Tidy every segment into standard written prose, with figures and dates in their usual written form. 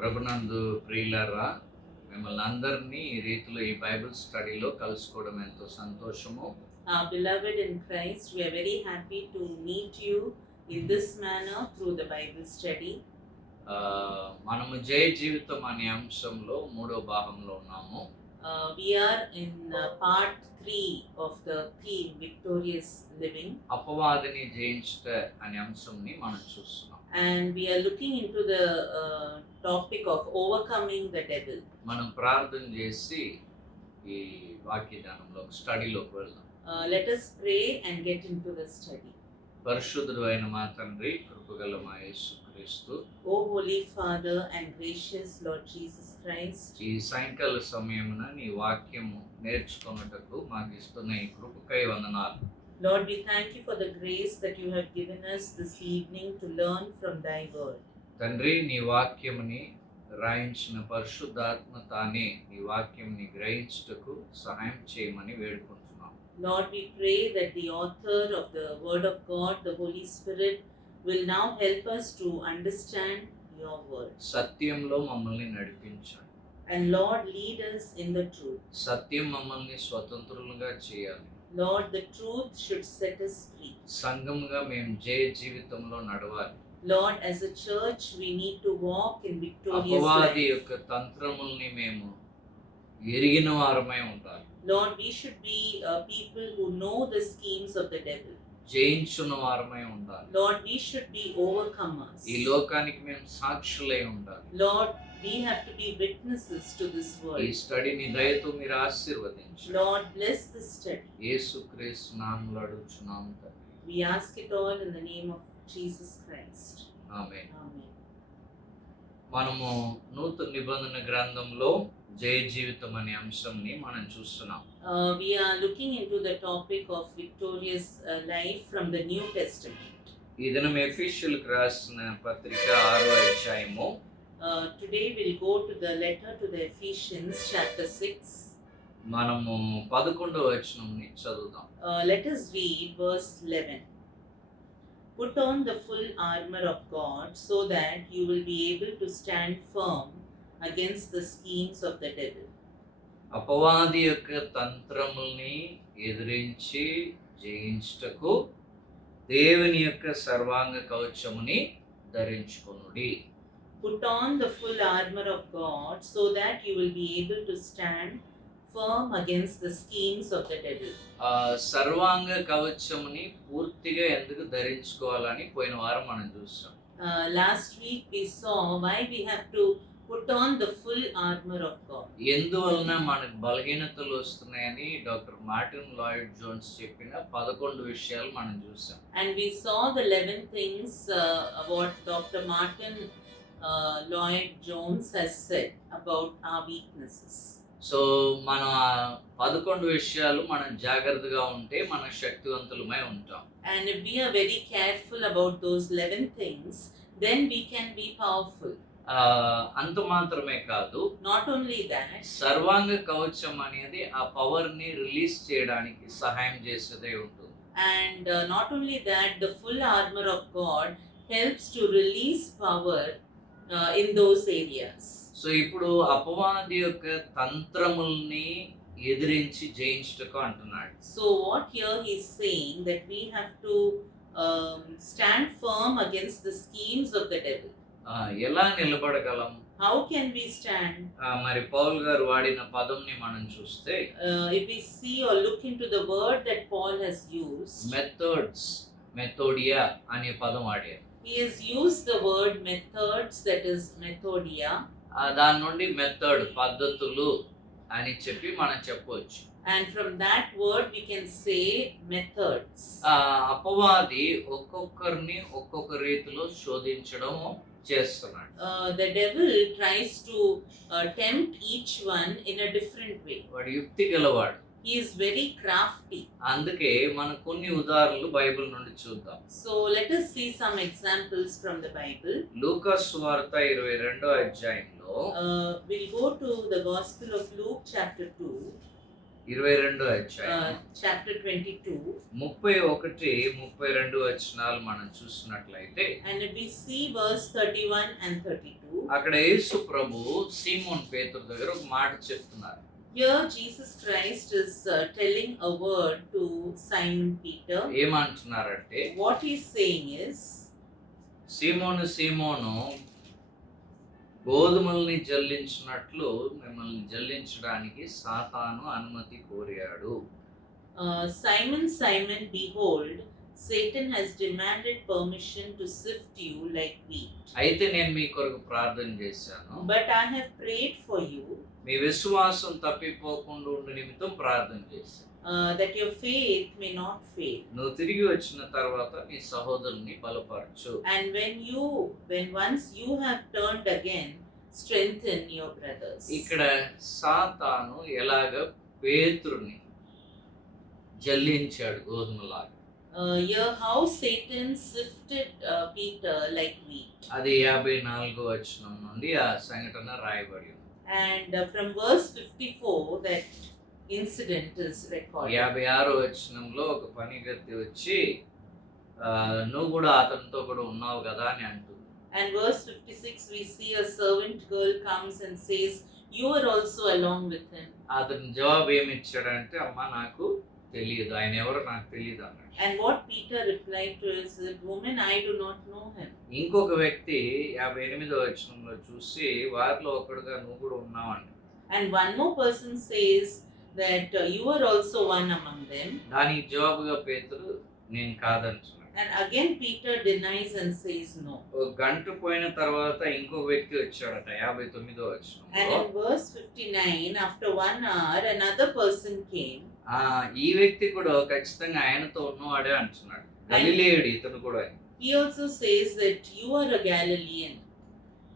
ప్రభునందు ప్రియులారా, మిమ్మల్ని అందరినీ ఈ రీతిలో ఈ బైబిల్ స్టడీలో కలుసుకోవడం ఎంతో సంతోషము. Beloved in Christ, we are very happy to meet you in this manner through the Bible study. మనము జయ జీవితం అనే అంశంలో మూడో భాగంలో ఉన్నాము. We are in part 3 of the theme Victorious Living. అపవాదిని జయించుట అనే అంశంని మనం చూస్తున్నాం. And we are looking into the topic of overcoming the devil. మనం ప్రార్థన చేసి ఈ వాక్యదానంలో స్టడీలోకి వెళ్దాం. Let us pray and get into the study. పరిశుద్ధుడు అయిన మా తండ్రి, కృపగల మా యేసుక్రీస్తు, O Holy Father and gracious Lord Jesus Christ, ఈ సాయంకాల సమయమున నీ వాక్యము నేర్చుకొనుటకు మాకు ఇస్తున్న ఈ కృపకై వందనాలు. Lord, we thank you for the grace that you have given us this evening to learn from thy word. తండ్రి, నీ వాక్యముని రాయించిన పరిశుద్ధాత్మ తానే నీ వాక్యముని గ్రహించుటకు సహాయం చేయమని వేడుకుంటున్నాం. Lord, we pray that the author of the word of God, the Holy Spirit, will now help us to understand your word. సత్యంలో మమ్మల్ని నడిపించండి. And Lord, lead us in the truth. సత్యం మమ్మల్ని స్వతంత్రులుగా చేయాలి. Lord, the truth should set us free. సంఘముగా మేము జయ జీవితంలో నడవాలి. Lord, as a church, we need to walk in victorious అపవాది life. యొక్క తంత్రముల్ని మేము ఎరిగిన వారమై ఉండాలి. Lord, we should be people who know the schemes of the devil. జయించున్న వారమై ఉండాలి. Lord, we should be overcomers. ఈ లోకానికి మేము సాక్షులై ఉండాలి. Lord, we have to be witnesses to this ఈ world. స్టడీని దయతో మీరు ఆశీర్వదించండి. Lord, bless this study. యేసుక్రీస్తు నామములో అడుగుచున్నాము తండ్రి. We ask it all in the name of Jesus Christ. Amen. Amen. మనము నూతన నిబంధన గ్రంథంలో జయ జీవితం అనే అంశంని మనం చూస్తున్నాం. We are looking into the topic of victorious life from the New Testament. ఈ దినం ఎఫెసీయులకు రాసిన పత్రిక 6వ అధ్యాయము. Today we'll go to the letter to the Ephesians chapter 6. మనము 11వ వచనంని చదువుదాం. Let us read verse 11. Put on the full armor of God so that you will be able to stand firm against the schemes of the devil. అపవాది యొక్క తంత్రముల్ని ఎదిరించి జయించుటకు దేవుని యొక్క సర్వాంగ కవచముని ధరించుకొనుడి. Put on the full armor of God so that you will be able to stand firm against the schemes of the devil. సర్వాంగ కవచముని పూర్తిగా ఎందుకు ధరించుకోవాలని పోయిన వారం మనం చూసాం. Last week we saw why we have to put on the full armor of God. ఎందువలన మనకు బలహీనతలు వస్తున్నాయని డాక్టర్ మార్టిన్ లాయిడ్ జోన్స్ చెప్పిన 11 విషయాలు మనం చూసాం. And we saw the 11 things what Dr. Martin Lloyd Jones has said about our weaknesses. So మన 11 విషయాలు మనం జాగ్రత్తగా ఉంటే మనం శక్తివంతులమై ఉంటాం. And if we are very careful about those 11 things, then we can be powerful. అంత మాత్రమే కాదు, Not only that, సర్వాంగ కవచం అనేది ఆ పవర్ ని రిలీజ్ చేయడానికి సహాయం చేసేదే ఉంటుంది. and not only that, the full armor of God helps to release power in those areas. So ఇప్పుడు అపవాది యొక్క తంత్రముల్ని ఎదిరించి జయించుటకు అంటున్నాడు. So what here he's saying that we have to stand firm against the schemes of the devil. ఎలా నిలబడగలం? How can we stand? మరి Paul గారు వాడిన పదంని మనం చూస్తే If we see or look into the word that Paul has used, మెథోడియా అనే పదం వాడారు. he has used the word methods, that is methodia. దాని నుండి మెథడ్ పద్ధతులు అని చెప్పి మనం చెప్పవచ్చు. And from that word we can say methods. అపవాది ఒక్కొక్కరిని ఒక్కొక్క రీతిలో శోధించడం చేస్తున్నాడు. The devil tries to tempt each one in a different way. వాడు యుక్తి గలవాడు. He is very crafty. అందుకే మనం కొన్ని ఉదాహరణలు బైబిల్ నుండి చూద్దాం. So let us see some examples from the Bible. లూకా సువార్త 22వ అధ్యాయంలో We'll go to the Gospel of Luke chapter 2. 22 అధ్యాయం chapter 22. 31-32 వచనాలు మనం చూసినట్లయితే And if we see verse 31 and 32, అక్కడ యేసు ప్రభు సీమోన్ పేతురు దగ్గర ఒక మాట చెప్తున్నారు. here Jesus Christ is telling a word to Simon Peter. ఏమంటున్నారంటే, What he's saying is, సీమోను సీమోను, గోధుమల్ని జల్లించినట్లు మిమ్మల్ని జల్లించడానికి సాతాను అనుమతి కోరాడు. Simon, Simon, behold, Satan has demanded permission to sift you like wheat. అయితే నేను మీ కొరకు ప్రార్థన చేశాను, But I have prayed for you, మీ విశ్వాసం తప్పిపోకుండా ఉండు నిమిత్తం ప్రార్థన చేశాను. that your faith may not fail. నువ్వు తిరిగి వచ్చిన తర్వాత నీ సహోదరుని బలపరచు. And when once you have turned again, strengthen your brothers. ఇక్కడ సాతాను ఎలాగ పేతురుని జల్లించాడు గోధుమలాగా. Here how Satan sifted Peter like wheat. అది 54వ వచనం నుండి ఆ సంఘటన రాయబడి ఉంది. And from verse 54 that incident is recorded. 56వ వచనంలో ఒక పనిగత్తి వచ్చి నువ్వు కూడా అతనితో కూడా ఉన్నావు కదా అని అంటుంది. And verse 56 we see a servant girl comes and says, you are also along with him. అతని జవాబు ఏమి ఇచ్చాడంటే, అమ్మా నాకు తెలియదు, ఆయన ఎవరో నాకు తెలియదు అన్నాడు. And what Peter replied to is, woman, I do not know him. ఇంకొక వ్యక్తి 58వ వచనంలో చూసి వారిలో ఒకడుగా నువ్వు కూడా ఉన్నావు అన్నాడు. And one more person says that you are also one among them. దానికి జవాబుగా పేతురు నేను కాదంటున్నాడు. And again Peter denies and says no. ఒక గంట పోయిన తర్వాత ఇంకొక వ్యక్తి వచ్చాడట 59వ వచనంలో. And in verse 59, after 1 hour, another person came. ఈ వ్యక్తి కూడా ఖచ్చితంగా ఆయనతో ఉన్నవాడే అంటున్నాడు. గలిలేయుడు ఇతను కూడా. He also says that you are a Galilean.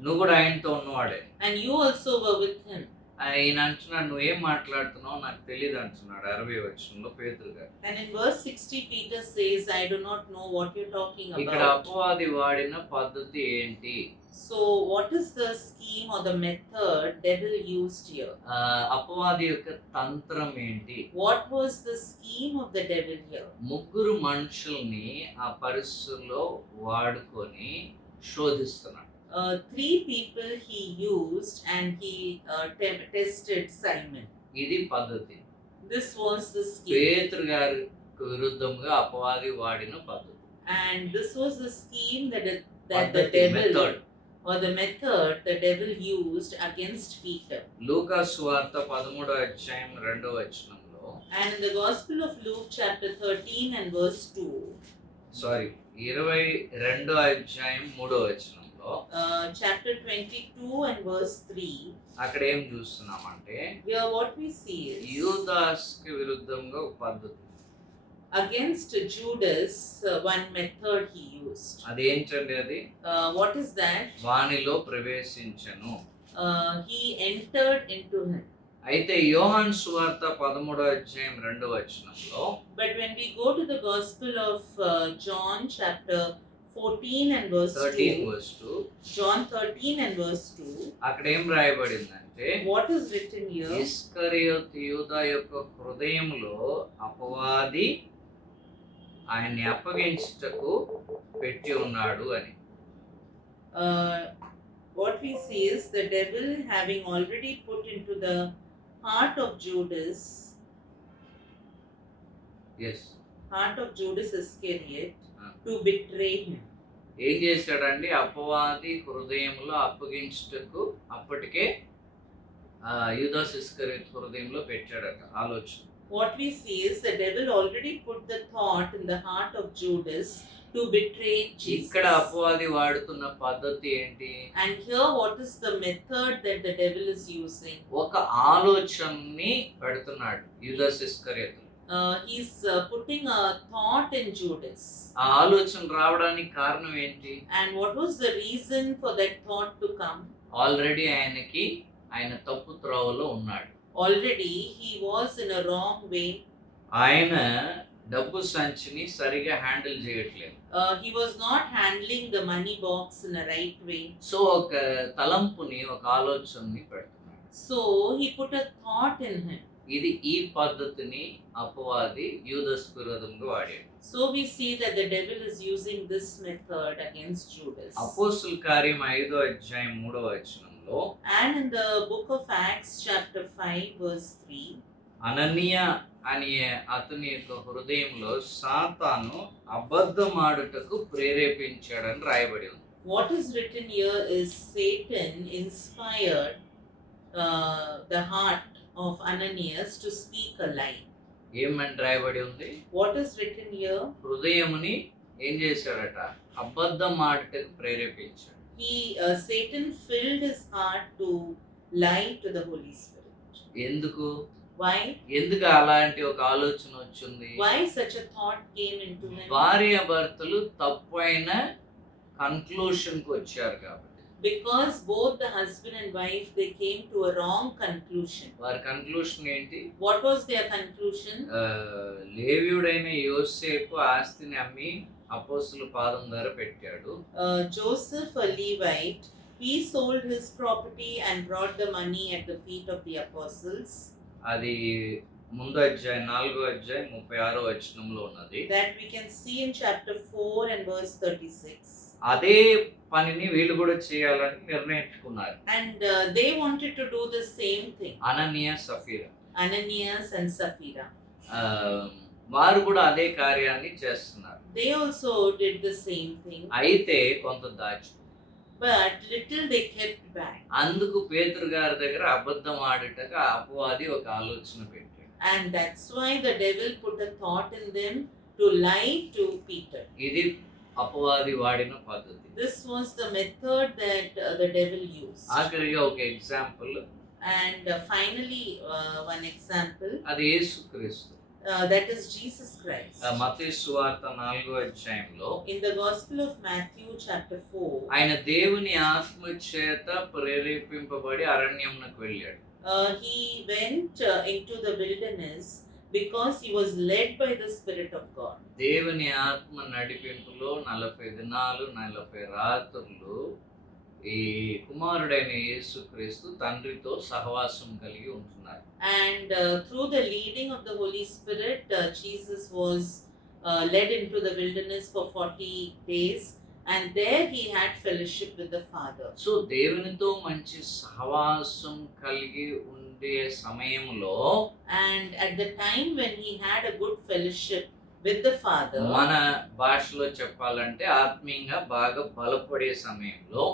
నువ్వు కూడా ఆయనతో ఉన్నవాడే. And you also were with him. ఆయన అంటున్నాడు, నువ్వేం మాట్లాడుతున్నావు నాకు తెలియదు అంటున్నాడు 60వ వచనంలో పేతురు గారు. And in verse 60 Peter says, I do not know what you're talking ఇక్కడ about. అపవాది వాడిన పద్ధతి ఏంటి? So what is the scheme or the method devil used here? అపవాది యొక్క తంత్రం ఏంటి? What was the scheme of the devil here? ముగ్గురు మనుషుల్ని ఆ పరిస్థితుల్లో వాడుకొని శోధిస్తున్నాడు. 3 people he used and he tested Simon. ఇది పద్ధతి. This was the scheme. పేతురు గారికి విరుద్ధంగా అపవాది వాడిన పద్ధతి. And this was the scheme that the పద్ధతి, devil method. or the method the devil used against Peter. లూకా సువార్త 13వ అధ్యాయం 2వ వచనంలో, And in the Gospel of Luke chapter 13 and verse 2, 22వ అధ్యాయం 3వ వచనంలో, chapter 22 and verse 3, అక్కడ ఏం చూస్తున్నామంటే, here what we see is యూదాస్కి విరుద్ధంగా ఒక పద్ధతి. against Judas, one method he used. అదేంటండి అది? What is that? వానిలో ప్రవేశించను. He entered into him. అయితే యోహాను సువార్త 13వ అధ్యాయం 2వ వచనంలో, But when we go to the Gospel of John chapter 14 and verse 2, John 13 and verse 2, అక్కడ ఏం రాయబడిందంటే, what is written here? ఇస్కరియోతు యూదా యొక్క హృదయంలో అపవాది ఆయన్ని అప్పగించుటకు పెట్టి ఉన్నాడు అని. What we see is the devil having already put into the heart of Judas, heart of Judas Iscariot, to betray him. ఏం చేశాడండి? అపవాది హృదయంలో అప్పగించుటకు అప్పటికే యూదాస్ ఇస్కరియోతు హృదయంలో పెట్టాడట ఆలోచన. What we see is the devil already put the thought in the heart of Judas to betray Jesus. ఇక్కడ అపవాది వాడుతున్న పద్ధతి ఏంటి? And here what is the method that the devil is using? ఒక ఆలోచనని పెడుతున్నాడు యూదాస్ ఇస్కరియోతు. He's putting a thought in Judas. ఆ ఆలోచన రావడానికి కారణం ఏంటి? And what was the reason for that thought to come? Already ఆయన తప్పు త్రోవలో ఉన్నాడు. Already he was in a wrong way. ఆయన డబ్బు సంచిని సరిగా హ్యాండిల్ చేయట్లేదు. He was not handling the money box in a right way. So ఒక తలంపుని, ఒక ఆలోచనని పెడుతున్నాడు. So he put a thought in him. ఇది ఈ పద్ధతిని అపవాది యూదస్కు విరోధంగా వాడాడు. So we see that the devil is using this method against Judas. అపోస్తుల కార్యం 5వ అధ్యాయం 3వ వచనంలో And in the book of Acts chapter 5 verse 3, అననీయ అనే అతని యొక్క హృదయంలో సాతాను అబద్ధమాడుటకు ప్రేరేపించాడని రాయబడి ఉంది. what is written here is Satan inspired the heart of Ananias to speak a lie. ఏమని రాయబడి ఉంది? What is written here? హృదయముని ఏం చేశాడట? అబద్ధమాడుటకు ప్రేరేపించాడు. Satan filled his heart to lie to the Holy Spirit. ఎందుకు? Why? ఎందుకు అలాంటి ఒక ఆలోచన వచ్చింది? Why such a thought came into him? భార్య భర్తలు తప్పైన కన్క్లూషన్ కు వచ్చారు కాబట్టి. Because both the husband and wife, they came to a wrong conclusion. వారి కన్క్లూషన్ ఏంటి? What was their conclusion? లేవీయుడైన యోసేపు ఆస్తిని అమ్మి అపోస్తుల పాదం ధర పెట్టాడు. Joseph, a Levite, he sold his property and brought the money at the feet of the apostles. అది ముందు అధ్యాయం 4వ అధ్యాయం 36వ వచనంలో ఉన్నది. That we can see in chapter 4 and verse 36. అదే పనిని వీళ్ళు కూడా చేయాలని నిర్ణయించుకున్నారు. And they wanted to do the same thing. Ananias సఫీరా, Ananias and Sapphira. వారు కూడా అదే కార్యాన్ని చేస్తున్నారు. They also did the same thing. అయితే కొంత దాచు, But little they kept back. అందుకు పేతురు గారి దగ్గర అబద్ధం ఆడుటకు అపవాది ఒక ఆలోచన పెట్టాడు. And that's why the devil put a thought in them to lie to Peter. ఇది అపవాది వాడిన పద్ధతి. This was the method that the devil used. ఆఖరిగా ఒక example. And finally, one example. అది యేసుక్రీస్తు. That is Jesus Christ. మత్తయి సువార్త 4వ అధ్యాయంలో In the Gospel of Matthew chapter 4, ఆయన దేవుని ఆత్మ చేత ప్రేరేపింపబడి అరణ్యమునకు వెళ్ళాడు. he went into the wilderness because he was led by the Spirit of God. దేవుని ఆత్మ నడిపింపులో 40 దినాలు 40 రాత్రులు ఈ కుమారుడైన యేసుక్రీస్తు తండ్రితో సహవాసం కలిగి ఉంటున్నారు. And through the leading of the Holy Spirit, Jesus was led into the wilderness for 40 days, and there he had fellowship with the Father. So దేవునితో మంచి సహవాసం కలిగి ఉండే సమయంలో And at the time when he had a good fellowship with the Father, మన భాషలో చెప్పాలంటే ఆత్మీయంగా బాగా బలపడే సమయంలో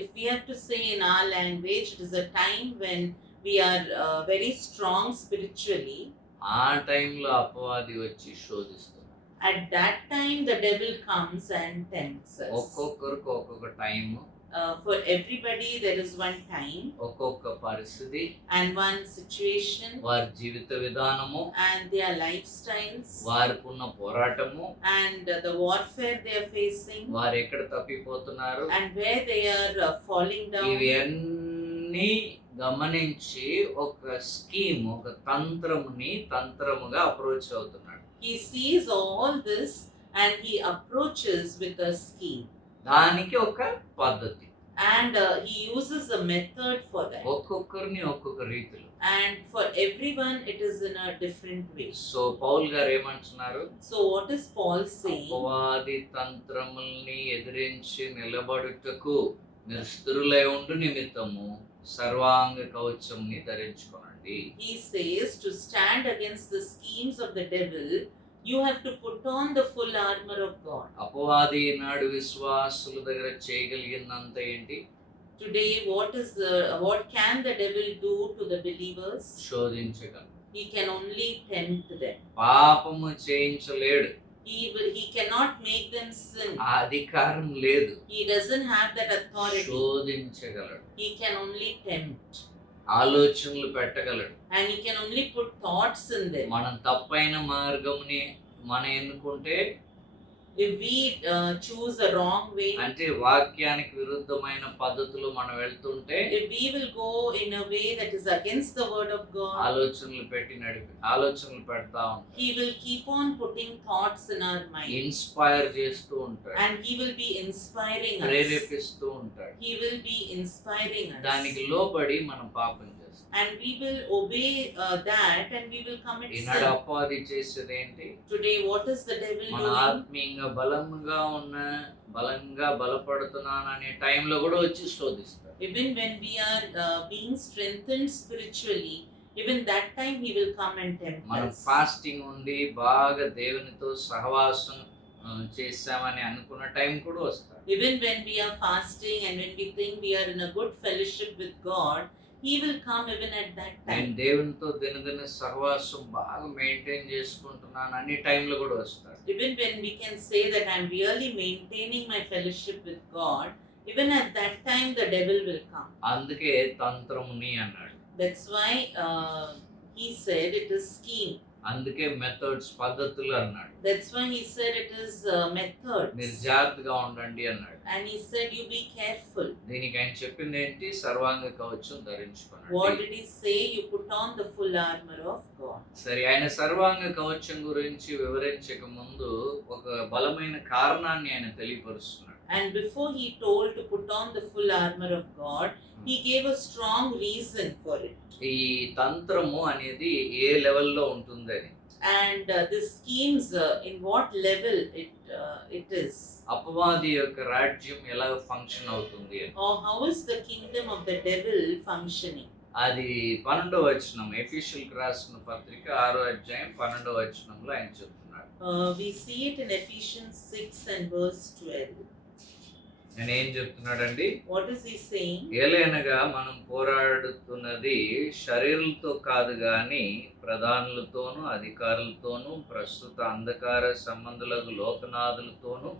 if we have to say in our language, it is a time when we are very strong spiritually. ఆ టైంలో అపవాది వచ్చి శోధిస్తుంది. At that time, the devil comes and tempts us. ఒక్కొక్కరికి ఒక్కొక్క time, For everybody, there is one time ఒక్కొక్క పరిస్థితి, and one situation, వారి జీవిత విధానము, and their lifestyles, వారికున్న పోరాటము, and the warfare they are facing, వారు ఎక్కడ తప్పిపోతున్నారు, and where they are falling down. ఇవన్నీ గమనించి ఒక స్కీమ్, ఒక తంత్రముగా అప్రోచ్ అవుతున్నాడు. He sees all this and he approaches with a scheme. దానికి ఒక పద్ధతి. And he uses a method for that. ఒక్కొక్కరిని ఒక్కొక్క రీతిలో. And for everyone, it is in a different way. So Paul గారు ఏమంటున్నారు? So what is Paul saying? అపవాది తంత్రముల్ని ఎదిరించి నిలబడుటకు మీరు స్థిరులై ఉండు నిమిత్తము సర్వాంగ కవచంని ధరించుకోనండి. He says to stand against the schemes of the devil, you have to put on the full armor of God. అపవాది నాడు విశ్వాసుల దగ్గర చేయగలిగినంత ఏంటి? Today, what can the devil do to the believers? శోధించగలడు. He can only tempt them. పాపము చేయించలేడు. He cannot make them sin. ఆ అధికారం లేదు. He doesn't have that authority. శోధించగలడు. He can only tempt. ఆలోచనలు పెట్టగలడు. And he can only put thoughts in them. మనం తప్పైన మార్గముని మనం ఎన్నుకుంటే, If we choose a wrong way, అంటే వాక్యానికి విరుద్ధమైన పద్ధతులు మనం వెళ్తుంటే, if we will go in a way that is against the word of God, ఆలోచనలు పెడతా ఉంటాడు. he will keep on putting thoughts in our mind. Inspire చేస్తూ ఉంటాడు. And he will be inspiring us. ప్రేరేపిస్తూ ఉంటాడు. He will be inspiring us. దానికి లోబడి మనం పాపం చేస్తాం. చేస్తాం. and we will obey that and we will commit Eenadu sin. అపవాది చేసేది ఏంటి? Today, what is the devil మన doing? ఆత్మీయంగా బలంగా బలపడుతున్నాను అనే టైంలో కూడా వచ్చి శోధిస్తాడు. Even when we are being strengthened spiritually, even that time he will come and tempt మనం us. ఫాస్టింగ్ ఉండి బాగా దేవునితో సహవాసం చేసామని అనుకున్న టైం కూడా వస్తాడు. Even when we are fasting and when we think we are in a good fellowship with God, he will come even at that నేను time. దేవునితో దినదిన సహవాసం బాగా మెయింటైన్ చేసుకుంటున్నాను అనే టైంలో కూడా వస్తాడు. Even when we can say that I am really maintaining my fellowship with God, even at that time the devil will come. అందుకే తంత్రముని అన్నాడు. That's why he said it is scheme. అందుకే మెథడ్స్ పద్ధతులు అన్నాడు. That's why he said it is methods. మీరు జాగ్రత్తగా ఉండండి అన్నాడు. And he said you be careful. దీనికి ఆయన చెప్పింది ఏంటి? సర్వాంగ కవచం What ధరించుకోండి. did he say? You put on the full armor of God. సరే, ఆయన సర్వాంగ కవచం గురించి వివరించక ముందు ఒక బలమైన కారణాన్ని ఆయన తెలియపరుస్తున్నాడు. And before he told to put on the full armor of God, he gave a strong reason for it. ఈ తంత్రము అనేది ఏ లెవెల్లో ఉంటుందని, And the schemes, in what level it is, అపవాది యొక్క రాజ్యం ఎలా ఫంక్షన్ అవుతుంది అని. or how is the kingdom of the devil functioning. అది 12వ వచనం, ఎఫెసీయులకు రాసిన పత్రిక 6వ అధ్యాయం 12వ వచనంలో ఆయన చెప్తున్నాడు. We see it in Ephesians 6 and verse 12. నేను ఏం చెప్తున్నాడండి? What is he saying? ఏలైనగా మనం పోరాడుతున్నది శరీరులతో కాదు గాని ప్రధానులతోనూ అధికారులతోనూ ప్రస్తుత అంధకార సంబంధులకు లోకనాథులతోనూ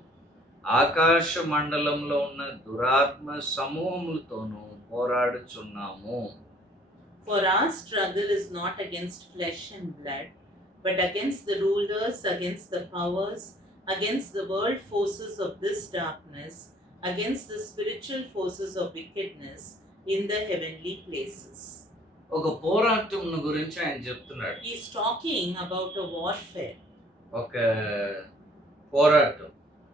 ఆకాశ మండలంలో ఉన్న దురాత్మ సమూహములతోనూ పోరాడుచున్నాము. For our struggle is not against flesh and blood, but against the rulers, against the powers, against the world forces of this darkness, against the spiritual forces of wickedness in the heavenly places. ఒక పోరాటం గురించి ఆయన చెప్తున్నాడు. He is talking about a warfare. ఒక పోరాటం.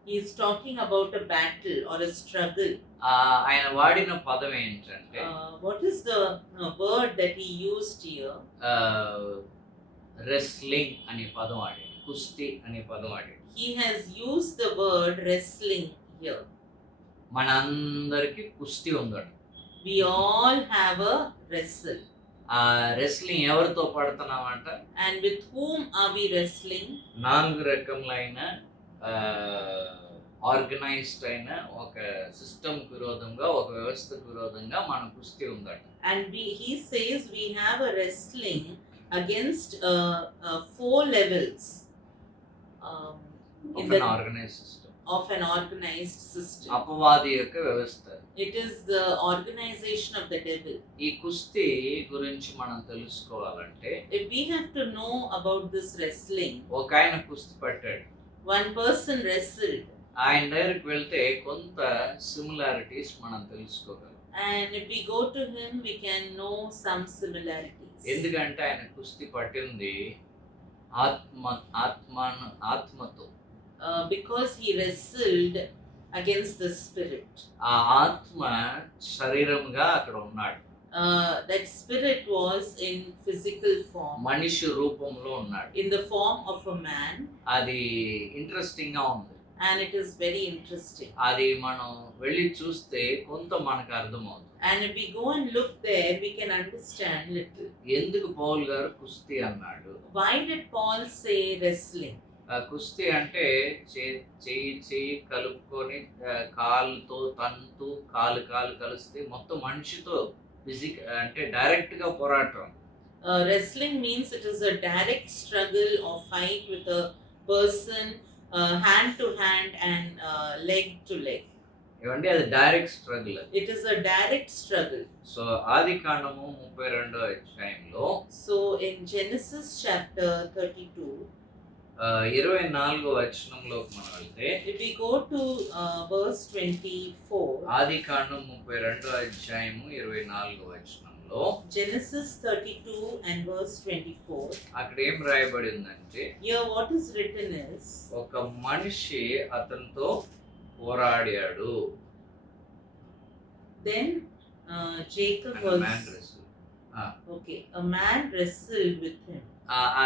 He is talking about a battle or a struggle. ఆయన వాడిన పదం ఏంటంటే What is the word that he used here? Wrestling అనే పదం వాడాడు, కుస్తీ అనే పదం వాడాడు. He has used the word wrestling here. మనందరికి కుస్తీ ఉందట. We all have a wrestle. ఆ రెస్లింగ్ ఎవరితో పడుతున్నామంట? And with whom are we wrestling? 4 రకములైన ఆర్గనైజ్డ్ అయిన ఒక సిస్టమ్ విరోధంగా, ఒక వ్యవస్థకు విరోధంగా మన కుస్తీ ఉందట. And he says we have a wrestling against 4 levels in the organised system, of an organized system. అపవాది యొక్క వ్యవస్థ. It is the organization of the devil. ఈ కుస్తీ గురించి మనం తెలుసుకోవాలంటే If we have to know about this wrestling, ఒక ఆయన కుస్తీ పట్టాడు. one person wrestled, ఆయన దగ్గరికి వెళ్తే కొంత సిమిలారిటీస్ మనం తెలుసుకోగలం. and if we go to him, we can know some similarities. ఎందుకంటే ఆయన కుస్తీ పట్టింది ఆత్మతో. Because he wrestled against the spirit. ఆ ఆత్మ శరీరంగా అక్కడ ఉన్నాడు. That spirit was in physical form, మనిషి రూపంలో ఉన్నాడు. in the form of a man, అది ఇంట్రెస్టింగ్ గా ఉంది. and it is very interesting. అది మనం వెళ్ళి చూస్తే కొంత మనకు అర్థమవుతుంది. And if we go and look there, we can understand little. ఎందుకు పౌల్ గారు కుస్తీ అన్నాడు? Why did Paul say wrestling? కుస్తీ అంటే చెయ్యి కలుపుకొని కాలుతో తంతు కాలు కలిస్తే మొత్తం మనిషితో అంటే డైరెక్ట్ గా పోరాటం. Wrestling means it is a direct struggle or fight with a person, hand to hand and leg to leg. ఏమండి, అది direct struggle. It is a direct struggle. So ఆదికాండము 32వ అధ్యాయంలో So in Genesis chapter 32, 24వ వచనంలోకి మనం వెళ్తే, if we go to verse 24, ఆదికాండం 32వ అధ్యాయము 24వ వచనంలో Genesis 32 and verse 24, అక్కడ ఏం రాయబడిందంటే, here what is written is, ఒక మనిషి అతనితో పోరాడాడు. then Jacob And a was man wrestled. Okay, a man wrestled with him.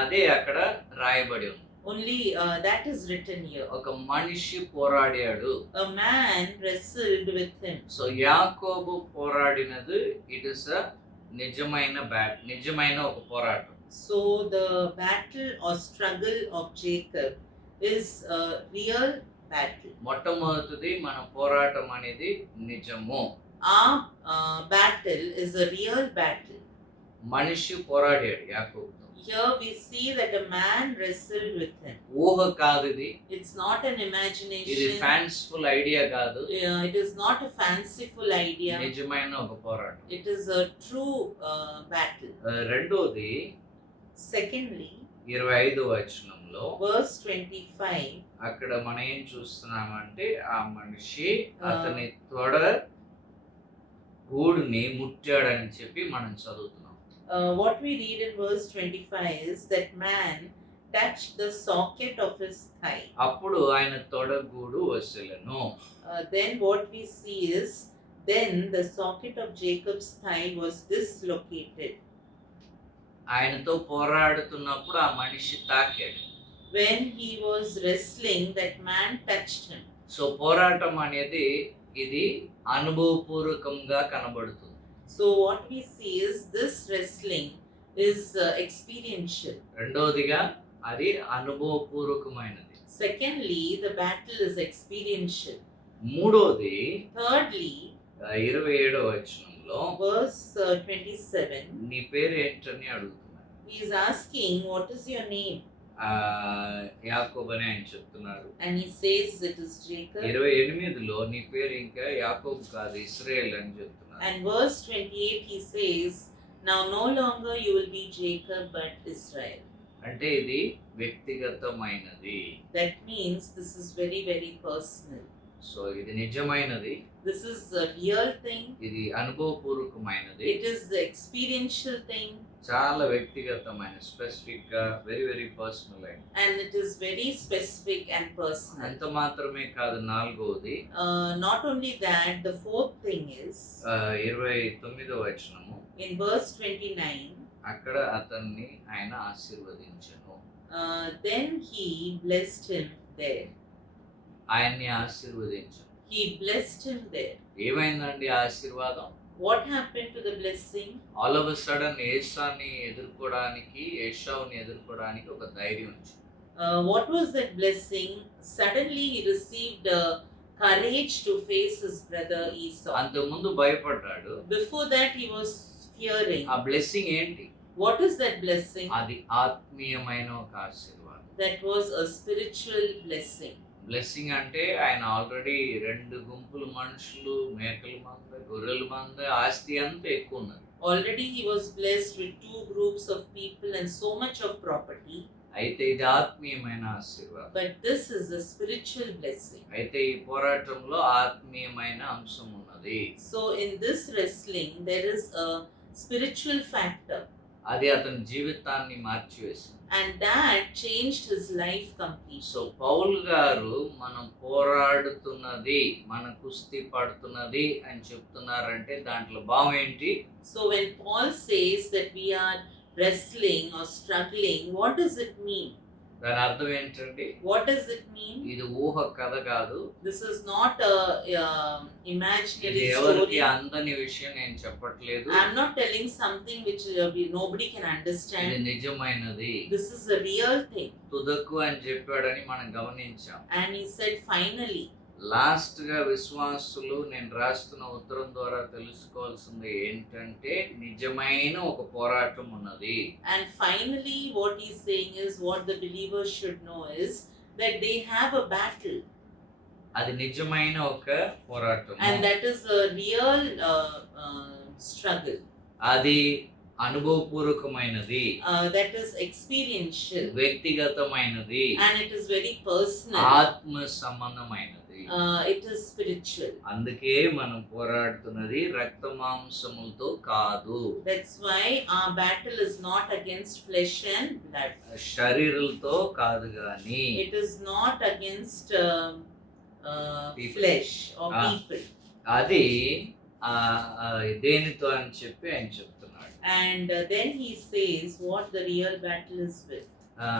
అదే అక్కడ రాయబడి ఉంది. Only that is written here. ఒక మనిషి పోరాడాడు. A man wrestled with him. So యాకోబు పోరాడినది ఇట్ ఇస్ నిజమైన ఒక పోరాటం. So the battle or struggle of Jacob is a real battle. మొట్టమొదటిది మన పోరాటం అనేది నిజము. Our battle is a real battle. మనిషి పోరాడాడు యాకోబుతో. Here we see that a man wrestled with him. ఊహ కాదు ఇది. It's not an ఇది imagination. ఫ్యాన్సిఫుల్ ఐడియా కాదు. It is not a fanciful idea. నిజమైన ఒక పోరాటం. It is a true battle. రెండోది Secondly, 25వ వచనంలో verse 25. అక్కడ మనం ఏం చూస్తున్నామంటే ఆ మనిషి అతని తొడ గూడుని ముట్టాడని చెప్పి మనం చదువుతున్నాం. What we read in verse 25 is that man touched the socket of his thigh. అప్పుడు ఆయన తొడ గూడు వసెలను. Then what we see is, then the socket of Jacob's thigh was dislocated. ఆయనతో పోరాడుతున్నప్పుడు ఆ మనిషి తాకాడు. When he was wrestling, that man touched him. So పోరాటం అనేది ఇది అనుభవపూర్వకంగా కనబడుతుంది. So what we see is this wrestling is experiential. రెండోదిగా అది అనుభవపూర్వకమైనది. Secondly, the battle is experiential. మూడోది Thirdly, 27వ వచనంలో verse 27, నీ పేరు ఏంటని అడుగుతున్నారు. he is asking, what is your name? యాకోబు అని ఆయన చెప్తున్నారు. And he says it is Jacob. 28లో నీ పేరు ఇంకా యాకోబు కాదు ఇశ్రాయేల్ అని చెప్తున్నారు. And verse 28 he says, now no longer you will be Jacob but Israel. అంటే ఇది వ్యక్తిగతమైనది. That means this is very, very personal. So ఇది నిజమైనది. This is a real thing. ఇది అనుభవపూర్వకమైనది. It is the experiential thing. చాలా వ్యక్తిగతమైన specific గా very very personal అయిన. And it is very specific and personal. అంత మాత్రమే కాదు నాలుగోది. Not only that, the fourth thing is 29వ వచనము. in verse 29. అక్కడ అతన్ని ఆయన ఆశీర్వదించెను. Then he blessed him there. ఆయన్ని ఆశీర్వదించెను. He blessed him there. ఏమైందండి ఆశీర్వాదం? What happened to the blessing? All of a sudden ఏసావుని ఎదుర్కోవడానికి ఒక ధైర్యం వచ్చింది. What was that blessing? Suddenly he received courage to face his brother Esau. అంతకుముందు భయపడ్డాడు. Before that he was fearing. ఆ బ్లెస్సింగ్ ఏంటి? What is that blessing? అది ఆత్మీయమైన ఒక ఆశీర్వాదం. That was a spiritual blessing. Blessing అంటే ఆయన ఆల్రెడీ 2 గుంపుల మనుషులు, మేకల మంద, గొర్రెల మంద, ఆస్తి అంతా ఎక్కువ ఉన్నది. Already he was blessed with 2 groups of people and so much of property. అయితే ఇది ఆత్మీయమైన ఆశీర్వాదం. But this is a spiritual blessing. అయితే ఈ పోరాటంలో ఆత్మీయమైన అంశం ఉన్నది. So in this wrestling there is a spiritual factor. అది అతని జీవితాన్ని మార్చివేసింది. And that changed his life completely. So Paul గారు మనం పోరాడుతున్నది, మన కుస్తీ పడుతున్నది అని చెప్తున్నారంటే దాంట్లో భావం ఏంటి? So when Paul says that we are wrestling or struggling, what does it mean? దాని అర్థం ఏంటండి? What does it mean? ఇది ఊహ కథ కాదు. This is not a ఇది imaginary ఎవరికి story. అందని విషయం నేను చెప్పట్లేదు. I'm not telling something which nobody can ఇది understand. నిజమైనది. This is a real thing. తుదకు అని చెప్పాడని మనం గమనించాం. And he said finally. Last గా విశ్వాసులు నేను రాస్తున్న ఉత్తరం ద్వారా తెలుసుకోవాల్సింది ఏంటంటే నిజమైన ఒక పోరాటం ఉన్నది. And finally what he's saying is, what the believers should know is that they have a battle. అది నిజమైన ఒక పోరాటం. And that is a real struggle. అది అనుభవపూర్వకమైనది. That is experiential. వ్యక్తిగతమైనది. And it is very personal. ఆత్మ సంబంధమైనది. It is spiritual. అందుకే మనం పోరాడుతున్నది రక్త మాంసములతో కాదు. That's why our battle is not against flesh and blood. శరీరులతో కాదు గాని. It is not against People. flesh or Ah. people. అది దేనితో అని చెప్పి ఆయన చెప్తున్నాడు. And then he says what the real battle is with. ఆ,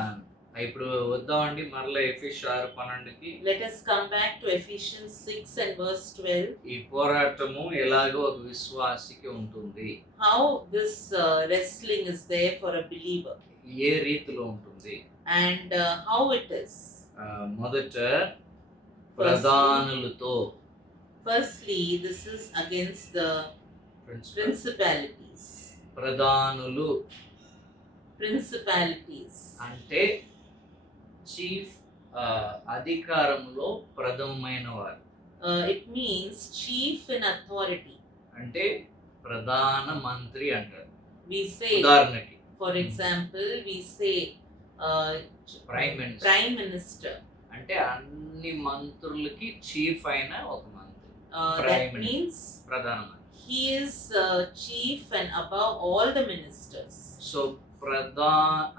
ఇప్పుడు వద్దామండి మరలా ఎఫెసీయులు 6:12కి. Let us come back to Ephesians 6 and verse 12. ఈ పోరాటము ఎలాగో ఒక విశ్వాసికి ఉంటుంది, How this wrestling is there for a believer ఏ రీతిలో ఉంటుంది. and how it is. మొదట ప్రధానులతో, Firstly, this is against the principalities. ప్రధానులు Principalities. అంటే చీఫ్, అధికారంలో ప్రథమమైన వారు. It means chief in authority. అంటే ప్రధాన మంత్రి అంటారు. We say, ఉదాహరణకి for example, we say prime minister. prime minister. అంటే అన్ని మంత్రులకి చీఫ్ అయిన ఒక మంత్రి, That Prime Minister. means ప్రధానమంత్రి. he is chief and above all the ministers. So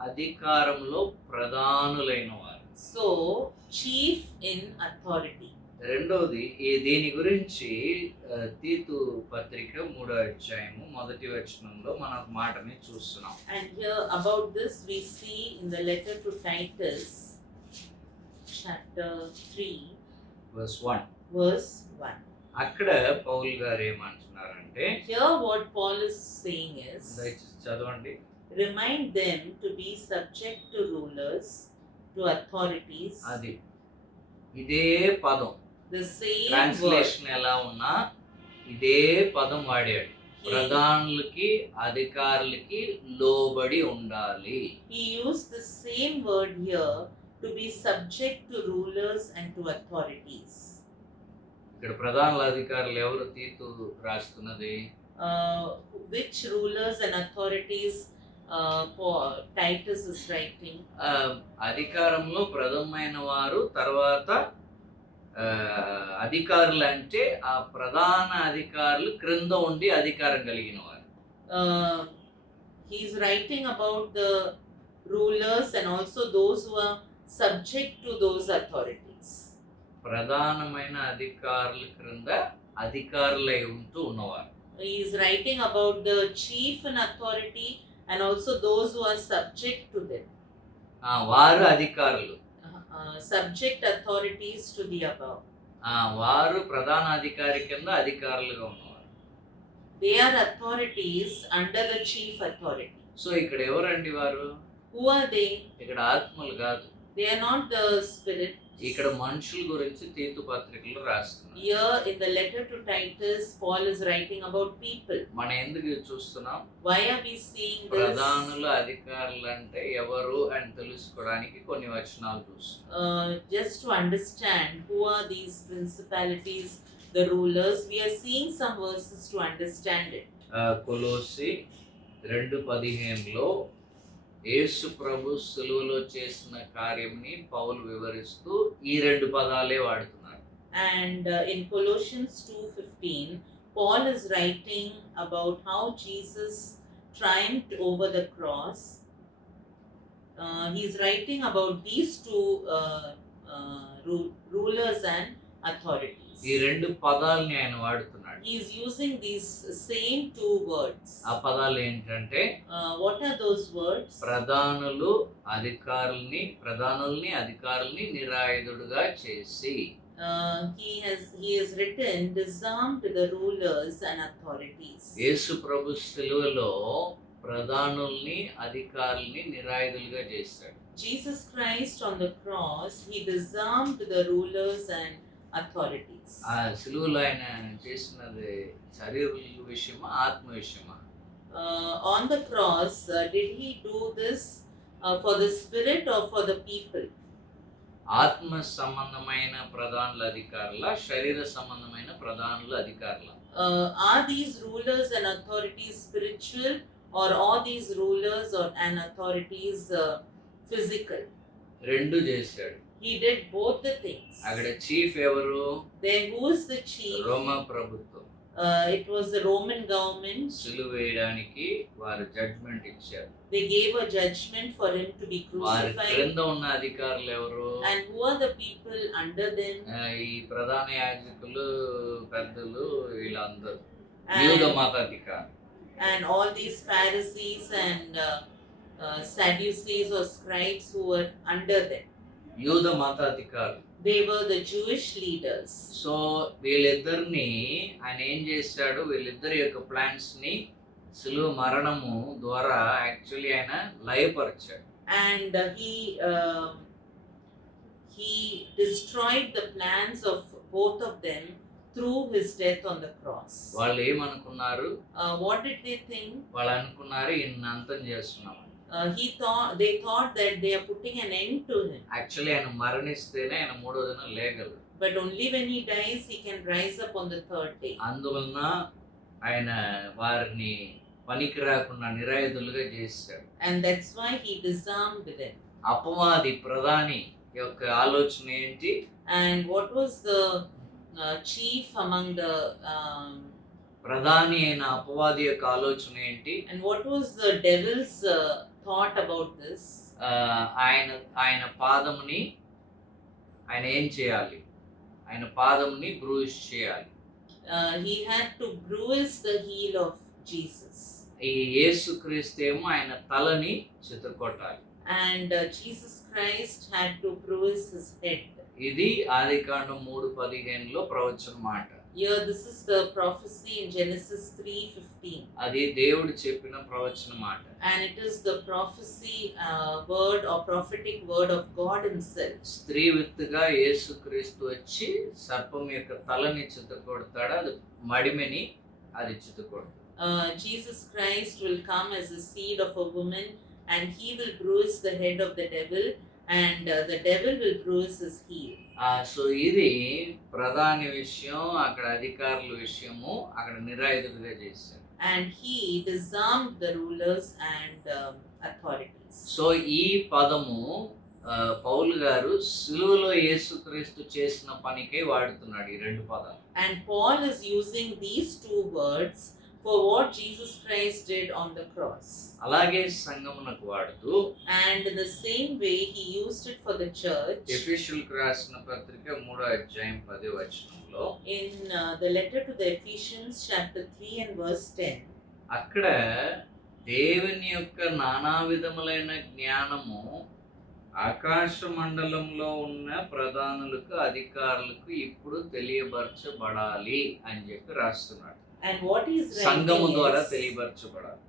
అధికారంలో ప్రధానులైన వారు. So, chief in authority. రెండవది దీని గురించి తీతు పత్రిక 3వ అధ్యాయము 1వ వచనంలో మనం మాటని చూస్తున్నాం. And here about this we see in the letter to Titus, chapter 3, verse 1. verse 1. అక్కడ పౌలు గారు ఏమంటున్నారంటే, Here what Paul is saying is, దయచేసి చదవండి. remind them to be subject to rulers, to authorities. అది ఇదే పదం, The same word. ట్రాన్స్లేషన్ ఎలా ఉన్నా ఇదే పదం వాడాడు. He, ప్రధానులకి అధికారులకి లోబడి ఉండాలి. he used the same word here to be subject to rulers and to authorities. ఇక్కడ ప్రధానుల అధికారులు ఎవరు తీతు రాస్తున్నది? Which rulers and authorities Titus is writing? అధికారంలో ప్రథమైన వారు, తర్వాత అధికారులు అంటే ఆ ప్రధాన అధికారులు క్రింద ఉండి అధికారం కలిగిన వారు. He is writing about the rulers and also those who are subject to those authorities. ప్రధానమైన అధికారుల క్రింద అధికారులై ఉంటూ ఉన్నవారు. He is writing about the chief in authority and also those who are subject to them. వారు అధికారులు, Subject authorities to the above. వారు ప్రధాన అధికారి కింద అధికారులుగా ఉన్నవారు. They are authorities under the chief authority. So ఇక్కడ ఎవరండి వారు? Who are they? ఇక్కడ ఆత్మలు కాదు, They are not the spirit. ఇక్కడ మనుషుల గురించి తీతు పత్రికలు రాస్తున్నారు. Here in the letter to Titus, Paul is writing about people. మనం ఎందుకు ఇది చూస్తున్నాం? Why are we seeing this? ప్రధానుల అధికారులు అంటే ఎవరు అని తెలుసుకోవడానికి కొన్ని వచనాలు చూస్తున్నాం. Just to understand who are these principalities, the rulers, we are seeing some verses to understand it. కొలోసి 2:15లో యేసు ప్రభు సిలువలో చేసిన కార్యంని పౌలు వివరిస్తూ ఈ రెండు పదాలే వాడుతున్నారు. And in Colossians 2:15, Paul is writing about how Jesus triumphed over the cross. He's writing about these two rulers and authorities. ఈ రెండు పదాలని ఆయన వాడుతున్నాడు. He is using these same two words. ఆ పదాలు ఏంటంటే, What are those words? ప్రధానుల్ని అధికారుల్ని నిరాయుధుడుగా చేసి. He has written, disarmed the rulers and authorities. యేసు ప్రభు సిలువలో ప్రధానుల్ని అధికారుల్ని నిరాయుధులుగా చేశాడు. Jesus Christ on the cross, he disarmed the rulers and authorities. ఆ సిలువలో ఆయన చేసినది శరీర విషయమా ఆత్మ విషయమా? On the cross, did he do this for the spirit or for the people? ఆత్మ సంబంధమైన ప్రధానుల అధికారుల, శరీర సంబంధమైన ప్రధానుల అధికారుల? Are these rulers and authorities spiritual, or are these rulers and authorities physical? రెండు చేశాడు. He did both the things. అక్కడ chief ఎవరు? Then who is the chief? రోమా ప్రభుత్వం. It was the Roman government. సిలువ వేయడానికి వారు జడ్జ్మెంట్ ఇచ్చారు. They gave a judgment for him to be వారి crucified. క్రింద ఉన్న అధికారులు ఎవరు? And who are the people under them? ఈ ప్రధాన యాజకులు, పెద్దలు, వీళ్ళందరూ. యూద and, మతాధికారులు. and all these Pharisees and Sadducees or scribes who were under them. యూద మతాధికారులు. They were the Jewish leaders. So వీళ్ళిద్దరిని ఆయన ఏం చేశాడు, వీళ్ళిద్దరి యొక్క ప్లాన్స్ ని సిలువ మరణము ద్వారా యాక్చువల్లీ ఆయన లయపరిచాడు. And he destroyed the plans of both of them through his death on the cross. వాళ్ళు ఏమనుకున్నారు, What did they think? వాళ్ళు అనుకున్నారు ఈయన అంతం చేస్తున్నాం. They thought that they are putting an end to him. Actually ఆయన మరణిస్తేనే ఆయన మూడో దినం లేగలడు. But only when he dies, he can rise up on the third day. అందువలన ఆయన వారిని పనికి రాకుండా నిరాయుధులుగా చేశాడు. And that's why he disarmed them. అపవాది ప్రధాని యొక్క ఆలోచన ఏంటి? And what was the chief among the ప్రధాని అయిన అపవాది యొక్క ఆలోచన ఏంటి? and what was the devil's thought about this? ఆయన పాదముని ఆయన ఏం చేయాలి? ఆయన పాదముని బ్రూయిష్ చేయాలి. He had to bruise the heel of Jesus. ఈ యేసుక్రీస్తు ఏమో ఆయన తలని చితకొట్టాలి. And Jesus Christ had to bruise his head. ఇది ఆదికాండం 3:15లో ప్రవచన మాట. Here this is the prophecy in Genesis 3:15. అది దేవుడు చెప్పిన ప్రవచన మాట. And it is the prophecy word or prophetic word of God himself. స్త్రీ విత్తుగా యేసుక్రీస్తు వచ్చి సర్పం యొక్క తలని చితకొడతాడు, అది మడిమెని అది చితకొడతాడు. Jesus Christ will come as the seed of a woman, and he will bruise the head of the devil, and the devil will bruise his heel. So ఇది ప్రధాన విషయం, అక్కడ అధికారుల విషయము, అక్కడ నిరాయుధులుగా చేశారు. And he disarmed the rulers and authorities. So ఈ పదము పౌలు గారు సిలువలో యేసుక్రీస్తు చేసిన పనికై వాడుతున్నాడు ఈ రెండు పదాలు. And Paul is using these two words for what Jesus Christ did on the cross. అలాగే సంఘమునకు వాడుతూ And in the same way he used it for the church. ఎఫెసీయులకు రాసిన పత్రిక 3:10 In the letter to the Ephesians chapter 3 and verse 10. అక్కడ దేవుని యొక్క నానా విధములైన జ్ఞానము ఆకాశ మండలంలో ఉన్న ప్రధానులకు అధికారులకు ఇప్పుడు తెలియబరచబడాలి అని చెప్పి రాస్తున్నాడు. And what is సంఘము ద్వారా writing is, తెలియబరచబడాలి.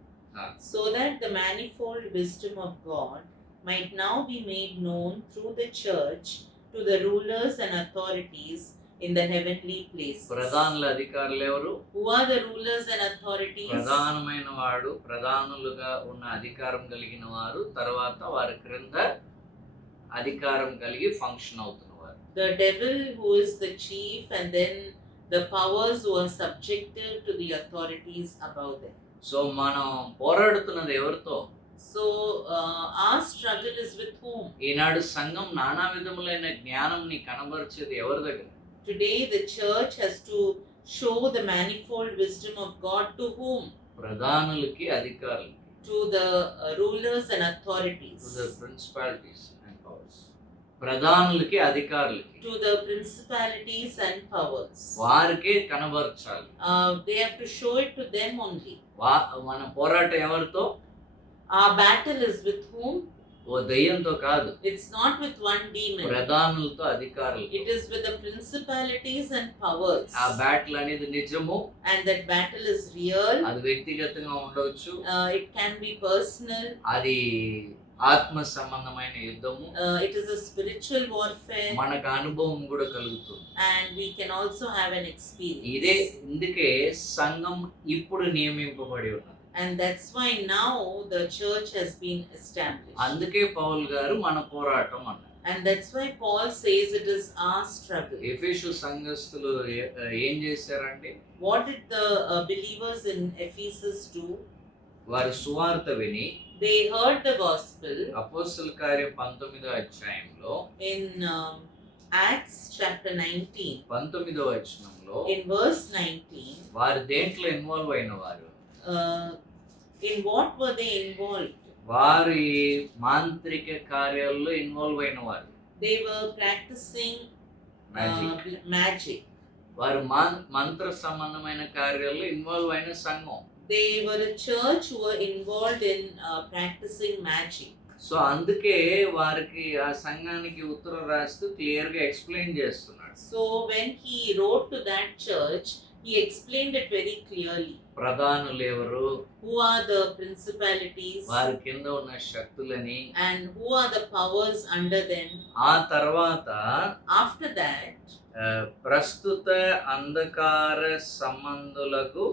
so that the manifold wisdom of God might now be made known through the church to the rulers and authorities in the heavenly places. ప్రధానుల అధికారులు ఎవరు? Who are the rulers and authorities? ప్రధానమైన వాడు, ప్రధానులుగా ఉన్న అధికారం కలిగిన వారు, తర్వాత వారి క్రింద అధికారం కలిగి function అవుతున్నవారు. The devil, who is the chief, and then the powers who are subjective to the authorities above them. So మనం పోరాడుతున్నది ఎవరితో? So our struggle is with whom? ఈనాడు సంఘం నానా విధములైన జ్ఞానంని కనబరిచేది ఎవరి దగ్గర? Today the church has to show the manifold wisdom of God to whom? ప్రధానులకి, అధికారులకి. To the rulers and authorities. To the principalities and powers. ప్రధానులకి, అధికారులకి. To the principalities and powers. వారికే కనబరచాలి. They have to show it to them only. మన పోరాటం ఎవరితో? Our battle is with whom? ఓ దయ్యంతో కాదు. It's not with one demon. ప్రధానులతో, అధికారులతో. It is with the principalities and powers. ఆ battle అనేది నిజము. And that battle is real. అది వ్యక్తిగతంగా ఉండవచ్చు. It can be personal. అది ఆత్మ సంబంధమైన యుద్ధము. It is a spiritual warfare. మనకు అనుభవం కూడా కలుగుతుంది. And we can also have an experience. ఇదే ఇందుకే సంఘం ఇప్పుడు నియమింపబడి ఉన్నది. And that's why now the church has been established. అందుకే పౌలు గారు మన పోరాటం అన్నారు. And that's why Paul says it is our struggle. ఎఫెసు సంఘస్థులు ఏం చేశారంటే, What did the believers in Ephesus do? వారు సువార్త విని, They heard the gospel. అపోస్తల కార్యం 19వ అధ్యాయంలో In Acts chapter 19. 19వ వచనంలో In verse 19. వారు దేంట్లో ఇన్వాల్వ్ అయిన వారు? In what were they involved? వారి మాంత్రిక కార్యాల్లో ఇన్వాల్వ్ అయిన వారు. They were practicing magic. వారు మంత్ర సంబంధమైన కార్యాల్లో ఇన్వాల్వ్ అయిన సంఘం. They were a church who were involved in practicing magic. So అందుకే వారికి ఆ సంఘానికి ఉత్తరం రాస్తూ క్లియర్ గా ఎక్స్ప్లెయిన్ చేస్తున్నాడు. So when he wrote to that church, he explained it very clearly. ప్రధానులు ఎవరు, Who are the principalities వారి కింద ఉన్న శక్తులని, and who are the powers under them. ఆ తర్వాత After that, ప్రస్తుత అంధకార సంబంధులకు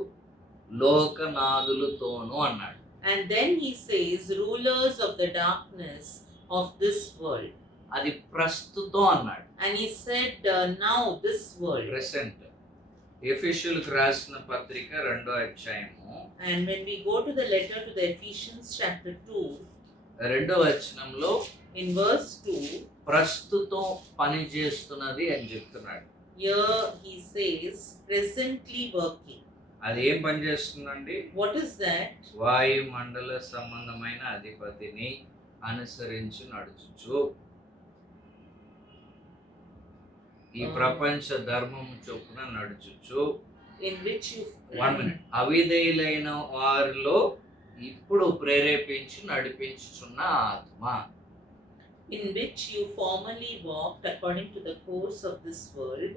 లోకనాథులతోను అన్నాడు. and then he says, rulers of the darkness of this world. అది ప్రస్తుతం అన్నాడు. And he said, now this world. Present. ఎఫెసీయులకు రాసిన పత్రిక 2వ అధ్యాయము And when we go to the letter to the Ephesians chapter 2, 2వ వచనంలో in verse 2, ప్రస్తుతం పని చేస్తున్నది అని చెప్తున్నాడు. here he says, presently working. అది ఏం పని చేస్తుందండి? What is that? వాయుమండల సంబంధమైన అధిపతిని అనుసరించి నడుచుచు ఈ ప్రపంచ ధర్మం చొప్పున నడుచుచు In which you 1 minute అవిధేయులైన వారిలో ఇప్పుడు ప్రేరేపించి నడిపించుచున్న ఆత్మ. in which you formerly walked according to the course of this world,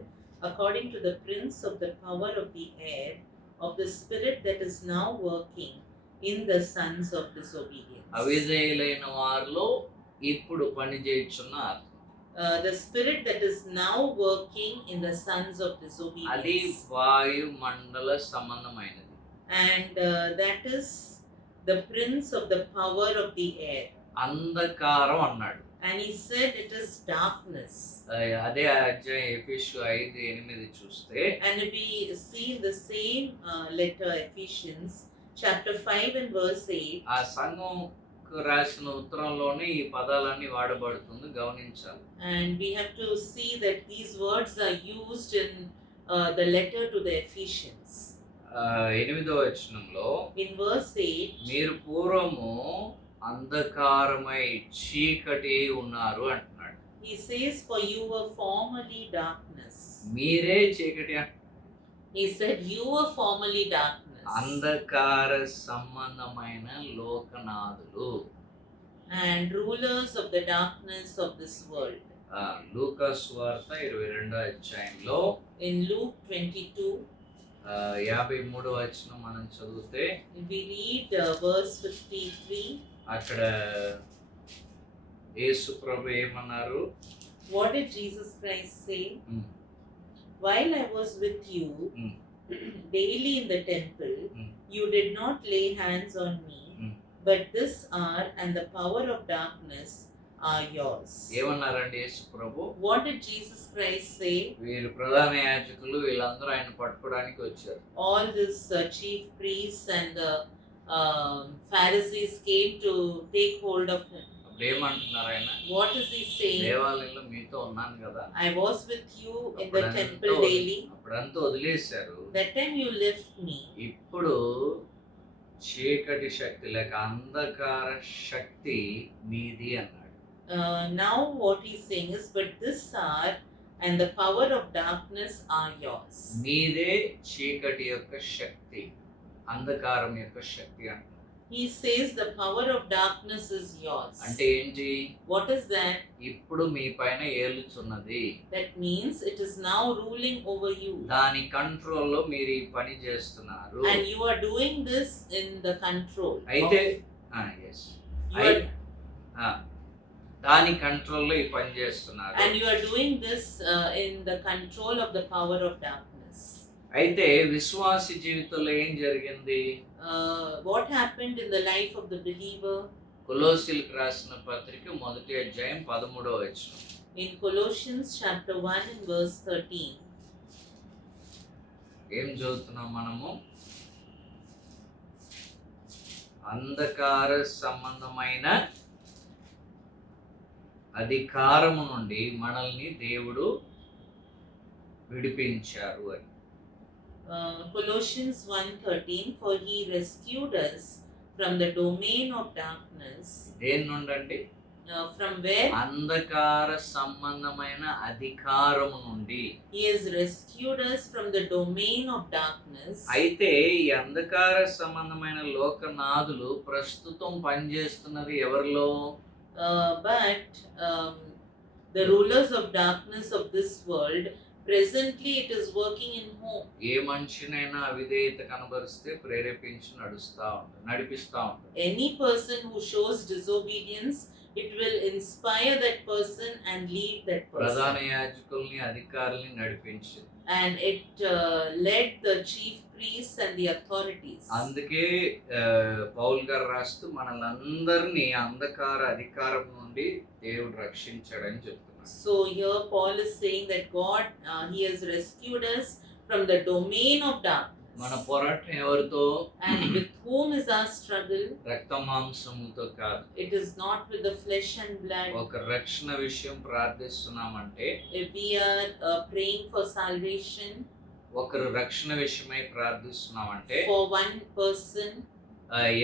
according to the prince of the power of the air, of the spirit that is now working in the sons of disobedience. అవిధేయులైన వారిలో ఇప్పుడు పని చేయుచున్న ఆత్మ. The spirit that is now working in the sons of అది disobedience. వాయుమండల సంబంధమైనది. And that is the prince of the power of the air. అంధకారం అన్నాడు. And he said it is darkness. అదే అధ్యాయం ఎఫెసీయులు 5:8 చూస్తే, And if we see in the same letter, Ephesians chapter 5 and verse 8, ఆ సంఘం రాసిన ఉత్తరంలోనే ఈ పదాలన్నీ వాడబడుతుంది, గమనించాలి. and we have to see that these words are used in the letter to the Ephesians. 8వ వచనంలో In verse 8, మీరు పూర్వము అంధకారమై చీకటి ఉన్నారు అంటున్నాడు. he says, for you were formerly darkness. మీరే చీకటి He said, you were formerly darkness. అంధకార సంబంధమైన లోకనాథులు And rulers of the darkness of this world. లూకా సువార్త 22వ అధ్యాయంలో In Luke 22, 53వ వచనం మనం చదివితే, if we read verse 53, అక్కడ యేసు ప్రభు ఏమన్నారు? what did Jesus Christ say? Mm. While I was with you Mm. daily in the temple, Mm. you did not lay hands on me, Mm. but this hour and the power of darkness are yours. ఏమన్నారండి యేసు ప్రభు? What did Jesus Christ say? వీరు ప్రధాన యాజకులు, వీళ్ళందరూ ఆయన పట్టుకోవడానికి వచ్చారు. All these chief priests and the Pharisees came to take hold of him. అప్పుడు ఏమంటున్నారు ఆయన? What is he saying? దేవాలయంలో మీతో ఉన్నాను కదా, I was with you in the temple daily. అప్పుడంతా వదిలేశారు. That time you left me. ఇప్పుడు చీకటి శక్తి లేక అంధకార శక్తి మీది అన్నాడు. Now what he's saying is, but this hour and the power of darkness are yours. మీదే చీకటి యొక్క శక్తి, అంధకారం యొక్క శక్తి అంటారు. He says the power of darkness is yours. అంటే ఏంటి? What is that? ఇప్పుడు మీ పైన ఏలుచున్నది. That means it is now ruling over you. దాని కంట్రోల్లో మీరు ఈ పని చేస్తున్నారు. And you are doing this in the control. అయితే yes. You are, దాని కంట్రోల్లో ఈ పని చేస్తున్నారు. and you are doing this in the control of the power of darkness. అయితే విశ్వాసి జీవితంలో ఏం జరిగింది? What happened in the life of the believer? కొలోసీలకు రాసిన పత్రిక 1వ అధ్యాయం 13వ వచనం. In Colossians chapter 1 and verse 13. ఏం చదువుతున్నాం మనము? అంధకార సంబంధమైన అధికారము నుండి మనల్ని దేవుడు విడిపించారు అని. Colossians 1:13, for he rescued us from the domain of darkness. దేని నుండి అండి? from where అంధకార సంబంధమైన అధికారము నుండి. he has rescued us from the domain of darkness. అయితే ఈ అంధకార సంబంధమైన లోకనాథులు ప్రస్తుతం పనిచేస్తున్నది ఎవరిలో? But the rulers of darkness of this world, presently it is working in whom? ఏ మనిషినైనా అవిధేయత కనబరిస్తే ప్రేరేపించి నడిపిస్తా ఉంటారు. Any person who shows disobedience, it will inspire that person and lead that ప్రధాన person. యాజకుల్ని అధికారుల్ని నడిపించింది. And it led the chief priests and the authorities. అందుకే Paul గారు రాస్తూ మనల్ని అంధకార అధికారం నుండి దేవుడు రక్షించాడని చెప్తున్నారు. So here Paul is saying that God, he has rescued us from the domain of darkness. మన పోరాటం ఎవరితో? And with whom is our struggle? రక్త మాంసముతో కాదు. It is not with the flesh and blood. ఒక రక్షణ విషయం ప్రార్థిస్తున్నామంటే, If we are praying for salvation ఒకరు రక్షణ విషయమై ప్రార్థిస్తున్నామంటే, for one person,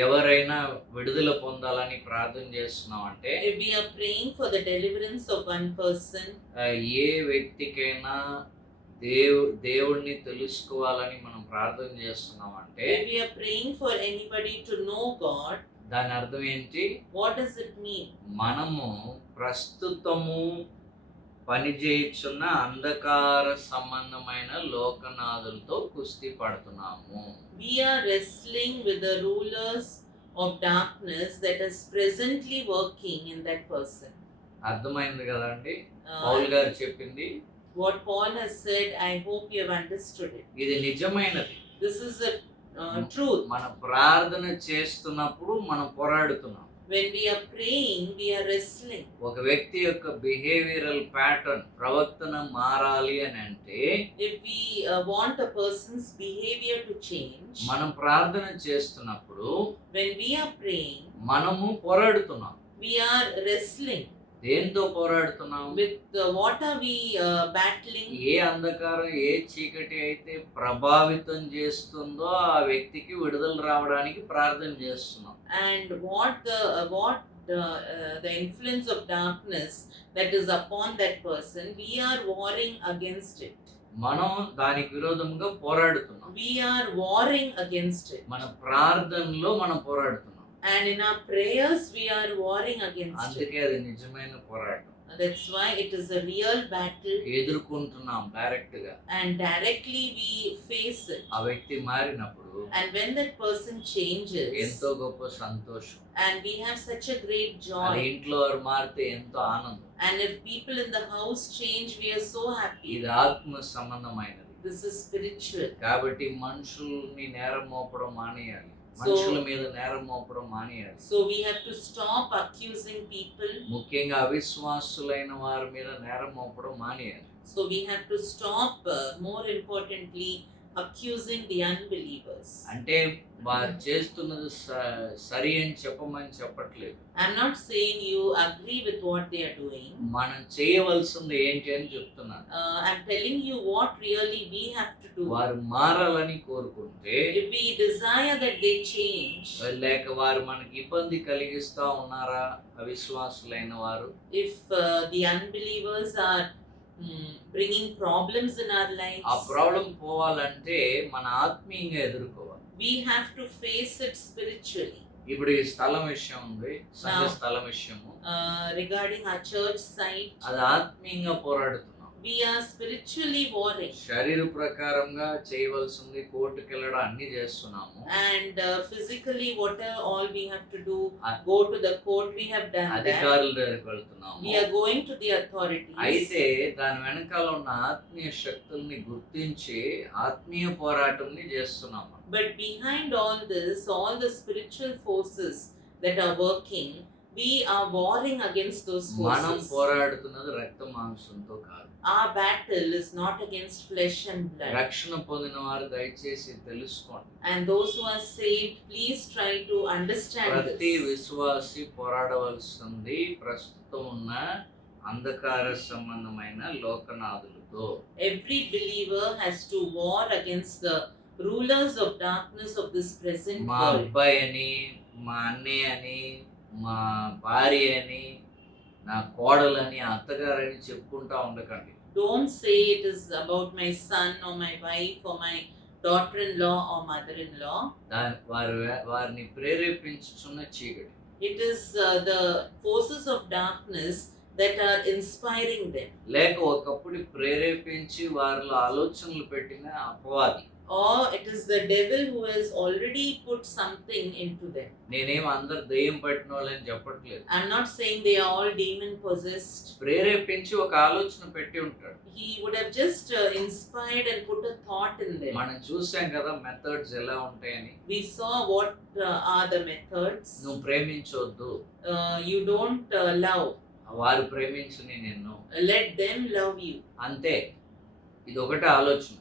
ఎవరైనా విడుదల పొందాలని ప్రార్థన చేస్తున్నామంటే, if we are praying for the deliverance of one person, ఏ వ్యక్తికైనా దేవుడిని తెలుసుకోవాలని మనం ప్రార్థన చేస్తున్నామంటే, if we are praying for anybody to know God, దాని అర్థం ఏంటి? what does it mean? మనము ప్రస్తుతము పనిచేయుచున్న అంధకార సంబంధమైన లోకనాథులతో కుస్తీ పడుతున్నాము. We are wrestling with the rulers of darkness that is presently working in that person. అర్థమైంది కదండి Uh, పౌల్ గారు చెప్పింది? What Paul has said, I hope you have understood it. ఇది నిజమైనది. This is the truth. మన ప్రార్థన చేస్తున్నప్పుడు మనం పోరాడుతున్నాం. When we are praying, we are wrestling. ఒక వ్యక్తి యొక్క బిహేవియరల్ ప్యాటర్న్, ప్రవర్తన మారాలి అని అంటే, If we want a person's behavior to change, మనం ప్రార్థన చేస్తున్నప్పుడు when we are praying, మనము పోరాడుతున్నాం. we are wrestling. దేంతో పోరాడుతున్నాం? With what are we battling? ఏ అంధకారం, ఏ చీకటి అయితే ప్రభావితం చేస్తుందో ఆ వ్యక్తికి విడుదల రావడానికి ప్రార్థన చేస్తున్నాం. And what the influence of darkness that is upon that person, we are warring against it. మనం దానికి విరోధంగా పోరాడుతున్నాం. We are warring against it. మన ప్రార్థనలో మనం పోరాడుతున్నాం. And in our prayers, we are warring against it. అందుకే అది నిజమైన పోరాటం. That's why it is a real battle. ఎదుర్కొంటున్నాం డైరెక్ట్ గా. And directly we face it. ఆ వ్యక్తి మారినప్పుడు And when that person changes, ఎంతో గొప్ప సంతోషం. and we have such a great అది joy. ఇంట్లో వారు మారితే ఎంతో ఆనందం. And if people in the house change, we are so happy. ఇది ఆత్మ సంబంధమైనది. This is spiritual. కాబట్టి మనుషుల్ని నేరం మోపడం మానేయాలి. So- మనుషుల మీద నేరం మోపడం మానేయాలి. So we have to stop accusing people. ముఖ్యంగా అవిశ్వాసులైన వారి మీద నేరం మోపడం మానేయాలి. So we have to stop, more importantly, accusing the unbelievers. అంటే వారు చేస్తున్నది సరి అని చెప్పట్లేదు. I'm not saying you agree with what they are doing. మనం చేయవలసింది ఏంటి అని చెప్తున్నాను. I'm telling you what really we have to do. వారు మారాలని కోరుకుంటే, If we desire that they change, లేక వారు మనకి ఇబ్బంది కలిగిస్తా ఉన్నారా అవిశ్వాసులైన వారు, if the unbelievers are bringing problems in our lives, ఆ ప్రాబ్లం పోవాలంటే మన ఆత్మీయంగా ఎదుర్కోవాలి. we have to face it spiritually. ఇప్పుడు ఈ స్థలం విషయం ఉంది, సంఘ Now- స్థలం విషయము, Regarding our church site, అది ఆత్మీయంగా పోరాడుతున్నాం. we are spiritually warring. శరీర ప్రకారంగా చేయవలసింది కోర్టుకి వెళ్ళడం అన్ని చేస్తున్నాము. And physically, whatever all we have to do, Ah. go to the court, we have done that. అధికారుల దగ్గరికి వెళ్తున్నాము. We are going to the authorities. అయితే దాని వెనకాల ఉన్న ఆత్మీయ శక్తుల్ని గుర్తించి ఆత్మీయ పోరాటంని చేస్తున్నాము. But behind all this, all the spiritual forces that are working, we are warring against those మనం forces. పోరాడుతున్నది రక్త మాంసంతో కాదు. Our battle is not against flesh and blood. రక్షణ పొందిన వారు దయచేసి తెలుసుకోండి. And those who are saved, please try to understand ప్రతి this. విశ్వాసి పోరాడవలసింది ప్రస్తుతం ఉన్న అంధకార సంబంధమైన లోకనాథులతో. Every believer has to war against the rulers of darkness of this present మా world. అబ్బాయి అని, మా అన్నయ్య అని, మా భార్య అని, నా కోడలని అత్తగారని చెప్పుకుంటా ఉండకండి. Don't say it is about my son or my wife or my daughter-in-law or mother-in-law. వారిని ప్రేరేపించుచున్న చీకటి. It is the forces of darkness that are inspiring them. లేక ఒకప్పుడు ప్రేరేపించి వారిలో ఆలోచనలు పెట్టిన అపవాది. Or it is the devil who has already put something into them. నేనేం అందరు దెయ్యం పట్టిన వాళ్ళని చెప్పట్లేదు. I'm not saying they are all demon possessed. ప్రేరేపించి ఒక ఆలోచన పెట్టి ఉంటాడు. He would have just inspired and put a thought in them. మనం చూసాం కదా మెథడ్స్ ఎలా ఉంటాయని. We saw what are the methods. నువ్వు ప్రేమించొద్దు, You don't love. వారు ప్రేమించుని నిన్ను, Let them love you. అంతే. ఇది ఒకటే ఆలోచన.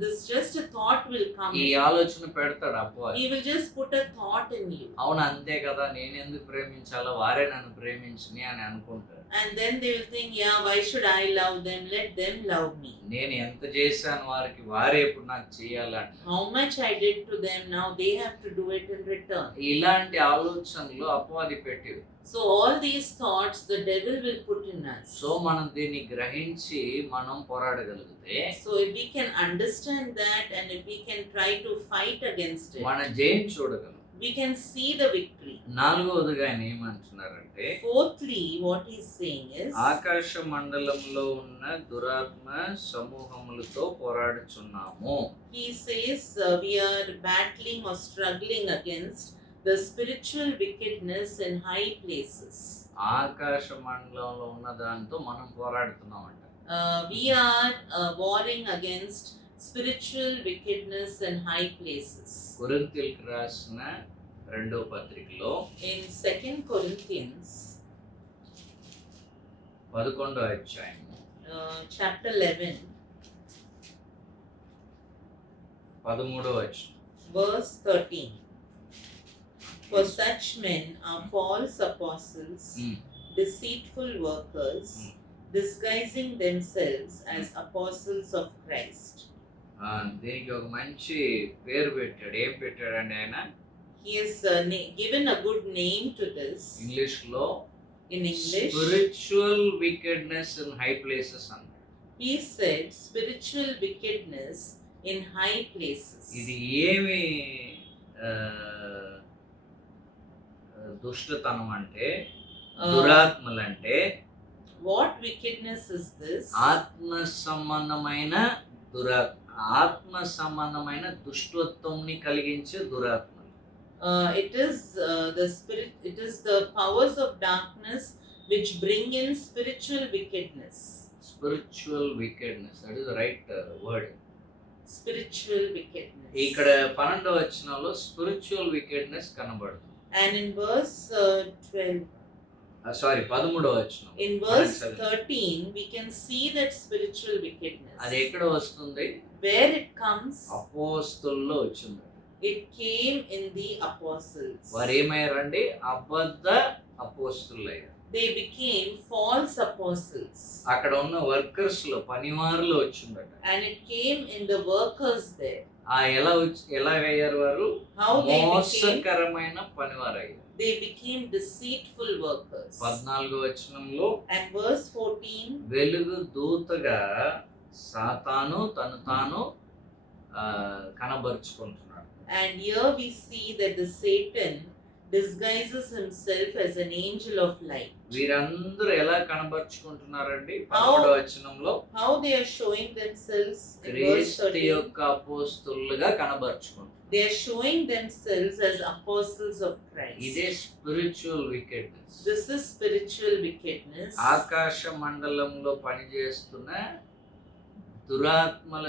This just a thought will come. ఈ ఆలోచన పెడతాడు అపవాది. He will just put a thought in you. అవును అంతే కదా, నేను ఎందుకు ప్రేమించాలో, వారే నన్ను ప్రేమించుని అని అనుకుంటారు. And then they will think, yeah, why should I love them? Let them love me. నేను ఎంత చేశాను వారికి, వారే ఇప్పుడు నాకు చేయాలంట. How much I did to them, now they have to do it in return. ఇలాంటి ఆలోచనలు అపవాది పెట్టేవి. So all these thoughts the devil will put in us. So మనం దీన్ని గ్రహించి మనం పోరాడగలిగితే, So if we can understand that and if we can try to fight against it, మన జయం చూడగలం. we can see the victory. నాలుగవదిగా ఆయన ఏమంటున్నారంటే, Fourthly, what he's saying is, ఆకాశ మండలంలో ఉన్న దురాత్మ సమూహములతో పోరాడుచున్నాము. he says we are battling or struggling against the spiritual wickedness in high places. ఆకాశ మండలంలో ఉన్న దాంతో మనం పోరాడుతున్నామంట. We are warring against spiritual wickedness in high places. కొరింథీయులకు రాసిన 2వ పత్రికలో In 2 Corinthians 11వ అధ్యాయం chapter 11 13వ వచనం, verse 13. For such men are false apostles, deceitful workers, disguising themselves as apostles of Christ. దీనికి ఒక మంచి పేరు పెట్టాడు. ఏం పెట్టాడండి ఆయన? He has given a good name to this. English లో In English, spiritual wickedness in high places అన్నాడు. he said spiritual wickedness in high places. ఇది ఏమి దుష్టతనం అంటే, దురాత్మలంటే, What wickedness is this? ఆత్మ సంబంధమైన దురాత్మ, ఆత్మ సంబంధమైన దుష్టత్వంని కలిగించే దురాత్మ. It is the spirit. It is the powers of darkness which bring in spiritual wickedness. Spiritual wickedness, that is the right word. Spiritual wickedness. ఇక్కడ 12వ వచనంలో స్పిరిచువల్ వికెడ్నెస్ కనబడుతుంది. And in verse 12. సారీ 13వ వచనం. In verse 13, we can see that spiritual wickedness. అది ఎక్కడ వస్తుంది? Where it comes? అపోస్తలుల్లో వచ్చింది. It came in the apostles. వారు ఏమయ్యారండి? అబద్ధ అపోస్తలులయ్యారు. They became false apostles. అక్కడ ఉన్న వర్కర్స్ లో, పనివారులో వచ్చిందట. And it came in the workers there. ఎలా అయ్యారు వారు? How they became? మోసకరమైన పనివారు అయ్యారు. They became deceitful workers. 14వ వచనంలో, And verse 14. వెలుగు దూతగా సాతాను తను తాను కనబరుచుకుంటున్నాడు. And here we see that the Satan disguises himself as an angel of light. వీరందరూ ఎలా కనబరుచుకుంటున్నారండి? 13వ వచనంలో, How they are showing themselves in verse క్రీస్తు 13. యొక్క అపోస్తలులుగా కనబరుచుకుంటున్నారు. They are showing themselves as apostles of Christ. ఇదే spiritual wickedness. This is spiritual wickedness. ఆకాశ మండలంలో పనిచేస్తున్న దురాత్మల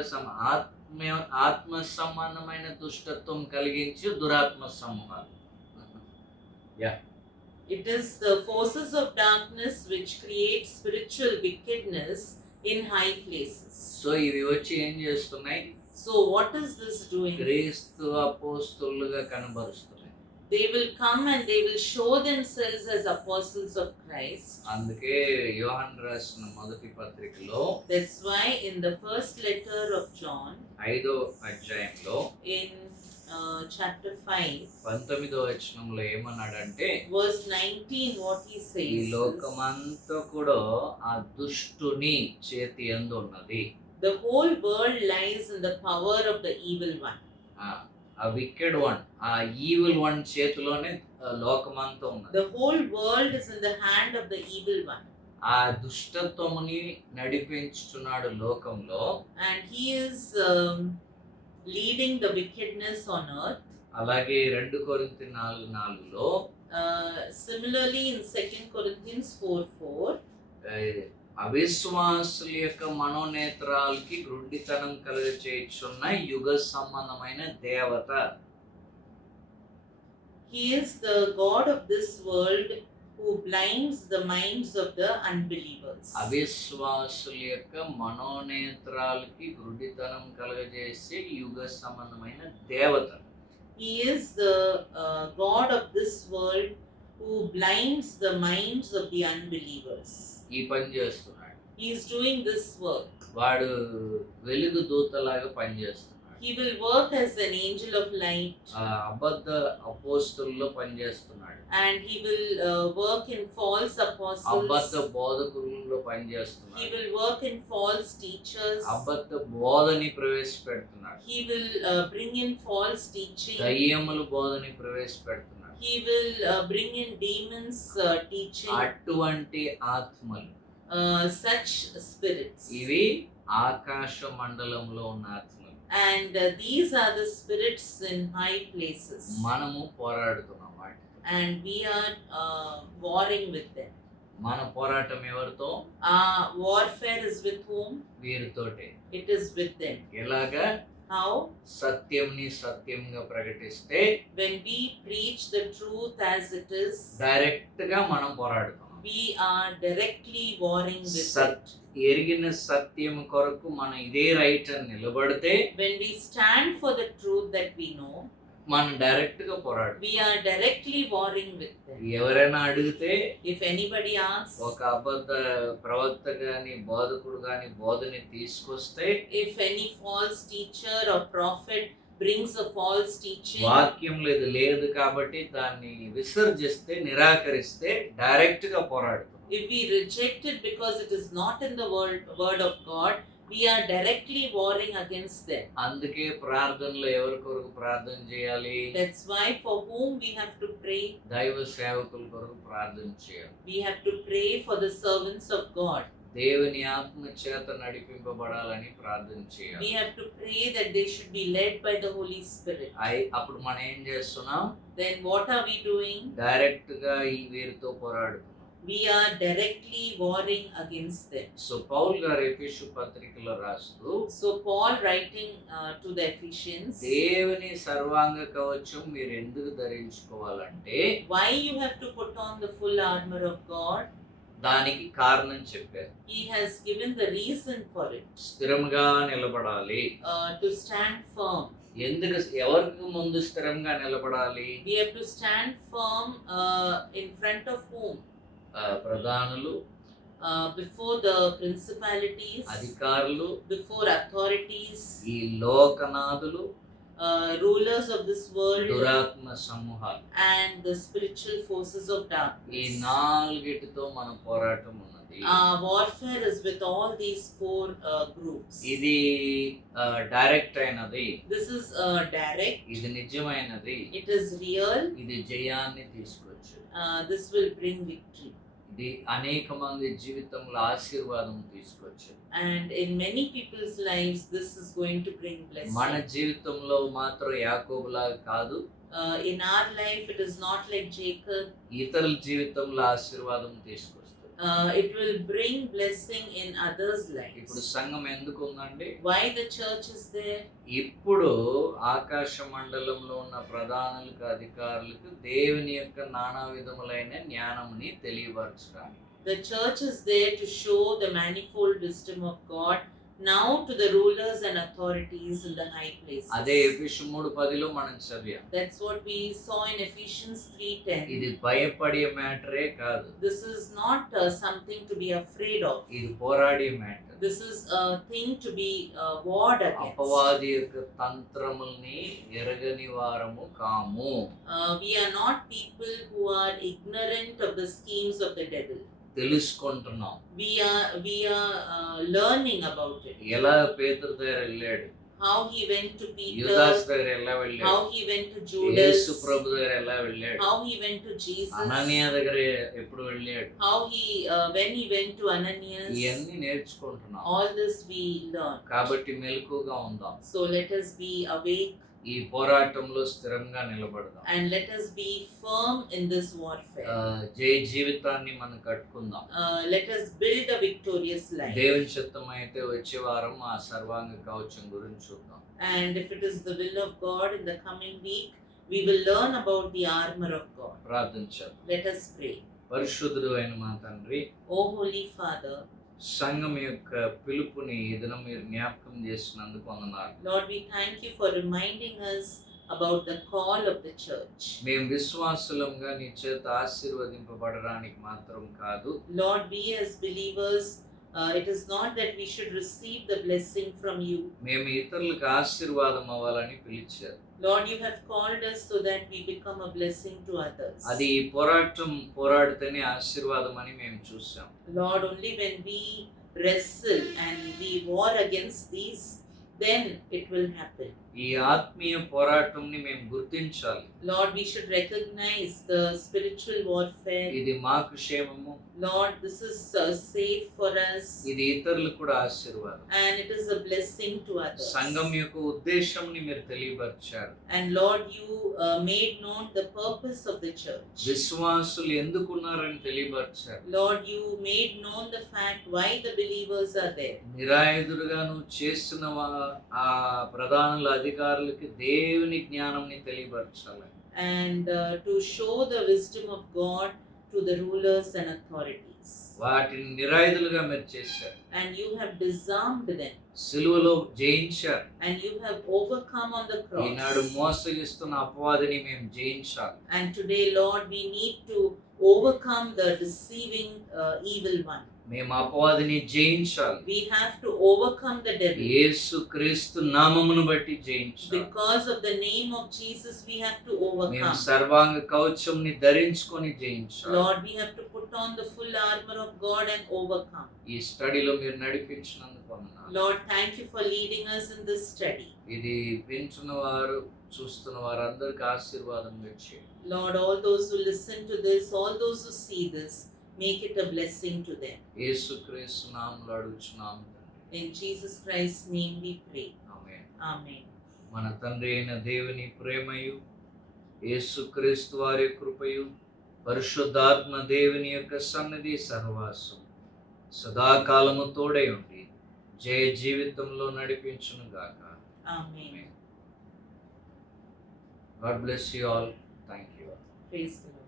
ఆత్మ సంబంధమైన దుష్టత్వం కలిగించి దురాత్మ సమూహాలు. It is the forces of darkness which create spiritual wickedness in high places. So ఇవి వచ్చి ఏం చేస్తున్నాయి? So what is this doing? క్రీస్తు అపోస్తలులుగా కనబరుస్తున్నాయి. They will come and they will show themselves as apostles of Christ. అందుకే యోహాను రాసిన మొదటి పత్రికలో, That's why in the first letter of John, 5వ అధ్యాయంలో in chapter 5, 19వ వచనంలో ఏమన్నాడంటే verse 19, what he ఈ says is, లోకమంతా కూడా ఆ దుష్టుని చేతి యందు ఉన్నది. the whole world lies in the power of the evil one. ఆ వికెడ్ వన్, ఆ ఈవిల్ వన్ చేతిలోనే లోకమంతా ఉన్నది. The whole world is in the hand of the evil one. ఆ దుష్టత్వముని నడిపించుచున్నాడు లోకంలో. And he is leading the wickedness on earth. అలాగే 2 కొరింథీ 4:4లో Similarly in 2 Corinthians 4:4, అవిశ్వాసుల యొక్క మనోనేత్రాలకి గ్రుడ్డితనం కలుగచేయుచున్న యుగ సంబంధమైన దేవత. he is the God of this world who blinds the minds of the unbelievers. అవిశ్వాసుల యొక్క మనోనేత్రాలకి గ్రుడ్డితనం కలుగజేసే యుగ సంబంధమైన దేవత. He is the God of this world who blinds the minds of the unbelievers. ఈ పని చేస్తున్నాడు. He is doing this work. వాడు వెలుగు దూతలాగా పనిచేస్తున్నాడు. He will work as an angel of light. అబద్ధ అపోస్తుల్లో పనిచేస్తున్నాడు. And he will work in false apostles. అబద్ధ బోధకుల్లో He పనిచేస్తున్నాడు. will work in false teachers. అబద్ధ బోధని ప్రవేశపెడుతున్నాడు. He will bring in false teaching. దయ్యముల బోధని ప్రవేశపెడుతున్నాడు. He will bring in demons teaching. అటువంటి ఆత్మలు, Such spirits. ఇవి ఆకాశ మండలంలో ఉన్న ఆత్మలు. And these are the spirits in high places. మనము పోరాడుతున్నాం వాటితో. And we are warring with them. మన పోరాటం ఎవరితో? Our warfare is with whom? వీరితోటే. It is with them. ఎలాగా? How? సత్యంని సత్యంగా ప్రకటిస్తే When we preach the truth as it is, direct గా మనం పోరాడుతాం. we are directly warring with it. ఎరిగిన సత్యం కొరకు మనం ఇదే రైట్ అని నిలబడితే, When we stand for the truth that we know, మనం డైరెక్ట్ గా పోరాడు. we are directly warring with them. ఎవరైనా అడిగితే, If anybody asks, ఒక అబద్ధ ప్రవక్త గాని బోధకుడు గాని బోధని తీసుకొస్తే, if any false teacher or prophet brings a false teaching, వాక్యం లేదు కాబట్టి దాన్ని విసర్జిస్తే, నిరాకరిస్తే డైరెక్ట్ గా పోరాడుతాం. if we reject it because it is not in the word of God, we are directly warring against them. అందుకే ప్రార్థనలో ఎవరి కొరకు ప్రార్థన చేయాలి? That's why for whom we have to pray. దైవ సేవకుల కొరకు ప్రార్థన చేయాలి. We have to pray for the servants of God. దేవుని ఆత్మ చేత నడిపింపబడాలని ప్రార్థన చేయాలి. We have to pray that they should be led by the Holy Spirit. అప్పుడు మనం ఏం చేస్తున్నాం? Then what are we doing? Direct గా ఈ వీరితో పోరాడుతున్నాం. We are directly warring against them. So Paul గారు ఎఫెసు పత్రికలో రాస్తూ, So Paul writing to the Ephesians, దేవుని సర్వాంగ కవచం మీరు ఎందుకు ధరించుకోవాలంటే, why you have to put on the full armor of God? దానికి కారణం చెప్పారు. He has given the reason for it. స్థిరంగా నిలబడాలి. To stand firm. ఎందుకు, ఎవరికి ముందు స్థిరంగా నిలబడాలి? We have to stand firm in front of whom? ప్రధానులు, before the principalities, అధికారులు, before authorities, ఈ లోకనాథులు, rulers of this world, దురాత్మ సమూహాలు, and the spiritual forces of ఈ darkness. నాలుగిటితో మన పోరాటం ఉన్నది. Warfare is with all these four groups. ఇది డైరెక్ట్ అయినది. This is direct. ఇది నిజమైనది. It is real. ఇది జయాన్ని తీసుకొచ్చు. This will bring victory. ఇది అనేక మంది జీవితంలో ఆశీర్వాదం తీసుకొచ్చు. And in many people's lives, this is going to bring blessing. మన జీవితంలో మాత్రం యాకోబులాగా కాదు. In our life, it is not like Jacob. ఇతరుల జీవితంలో ఆశీర్వాదం తీసుకొస్తుంది. It will bring blessing in others' ఇప్పుడు lives. సంఘం ఎందుకు ఉందండి? Why the church is there? ఇప్పుడు ఆకాశ మండలంలో ఉన్న ప్రధానులకు, అధికారులకు దేవుని యొక్క నానా విధములైన జ్ఞానముని తెలియపరచడానికి. The church is there to show the manifold wisdom of God now to the rulers and authorities in the high అదే places. ఎఫెసు 3:10లో మనం చదివాం. That's what we saw in Ephesians 3:10. ఇది భయపడే మ్యాటరే కాదు, This is not something to be afraid of. ఇది పోరాడే matter. This is a thing to be warred against. అపవాది యొక్క తంత్రముల్ని ఎరగని వారము కాము. We are not people who are ignorant of the schemes of the devil. తెలుసుకుంటున్నాం. We are learning about it. ఎలా పేతురు దగ్గర వెళ్ళాడు, How he went to Peter, Eudes దగ్గర ఎలా వెళ్ళాడు, how he went to Yesu Judas, ప్రభు దగ్గర ఎలా వెళ్ళాడు, how he went to Jesus, అననీయ దగ్గర ఎప్పుడు వెళ్ళాడు, how he when he went to Ananias. ఇవన్నీ నేర్చుకుంటున్నాం. All this we learn. కాబట్టి మెలకుగా ఉందాం, So let us be awake ఈ పోరాటంలో స్థిరంగా నిలబడదాం. and let us be firm in this warfare. జయ జీవితాన్ని మనం కట్టుకుందాం. Let us build a victorious life. దేవుని చిత్తం అయితే వచ్చే వారం ఆ సర్వాంగ కవచం గురించి చూద్దాం. And if it is the will of God, in the coming week, we will learn about the armor of God. ప్రార్థించాలి. Let us pray. పరిశుద్ధుడు అయిన మా తండ్రి, O Holy Father, సంఘం యొక్క పిలుపుని ఈ దినం మీరు జ్ఞాపకం చేసినందుకు వందనాలు. Lord, we thank you for reminding us about the call of the church. మేము విశ్వాసులంగా నీ చేత ఆశీర్వదింపబడడానికి మాత్రం కాదు, Lord, we as believers, it is not that we should receive the blessing from you. మేము ఇతరులకు ఆశీర్వాదం అవ్వాలని పిలిచారు. Lord, you have called us so that we become a blessing to others. అది ఈ పోరాడితేనే ఆశీర్వాదం అని మేము చూసాం. Lord, only when we wrestle and we war against these, then it will happen. ఈ ఆత్మీయ పోరాటంని మేము గుర్తించాలి. Lord, we should recognize the spiritual warfare. ఇది మాకు క్షేమము, Lord, this is safe for us, ఇది ఇతరులకు కూడా ఆశీర్వాదం. and it is a blessing to others. సంఘం యొక్క ఉద్దేశంని మీరు తెలియపరిచారు. And Lord, you made known the purpose of the church. విశ్వాసులు ఎందుకున్నారని తెలియపరిచారు. Lord, you made known the fact why the believers are there. నిరాయుధుడుగా నువ్వు చేసిన ఆ ప్రధానుల అధికారులకి దేవుని జ్ఞానంని తెలియపరచాలి. And to show the wisdom of God to the rulers and authorities. వాటిని నిరాయుధులుగా మీరు చేశారు. And you have disarmed them. సిలువలో జయించారు. And you have overcome on the Eenadu cross. మోసగిస్తున్న అపవాదిని మేము జయించాలి. And today, Lord, we need to overcome the deceiving evil one. మేము అపవాదిని జయించాలి. We have to overcome the devil. యేసు క్రీస్తు నామమును బట్టి జయించాలి. Because of the name of Jesus, we have to మేము overcome. సర్వాంగ కవచంని ధరించుకొని జయించాలి. Lord, we have to put on the full armor of God and overcome. ఈ స్టడీలో మీరు నడిపించినందుకు వందనాలు. Lord, thank you for leading us in this study. ఇది వింటున్న వారు చూస్తున్న వారందరికీ ఆశీర్వాదంగా చేయండి. Lord, all those who listen to this, all those who see this, make it a blessing to them. యేసుక్రీస్తు నామములో అడుగుచున్నాము తండ్రి. In Jesus Christ's name we pray. Amen. Amen. మన తండ్రి అయిన దేవుని ప్రేమయు, యేసుక్రీస్తు వారి కృపయు, పరిశుద్ధాత్మ దేవుని యొక్క సన్నిధి సహవాసం సదాకాలము తోడై ఉండి జయ జీవితంలో నడిపించును గాక. Amen. God bless you all. Thank you. Praise the Lord.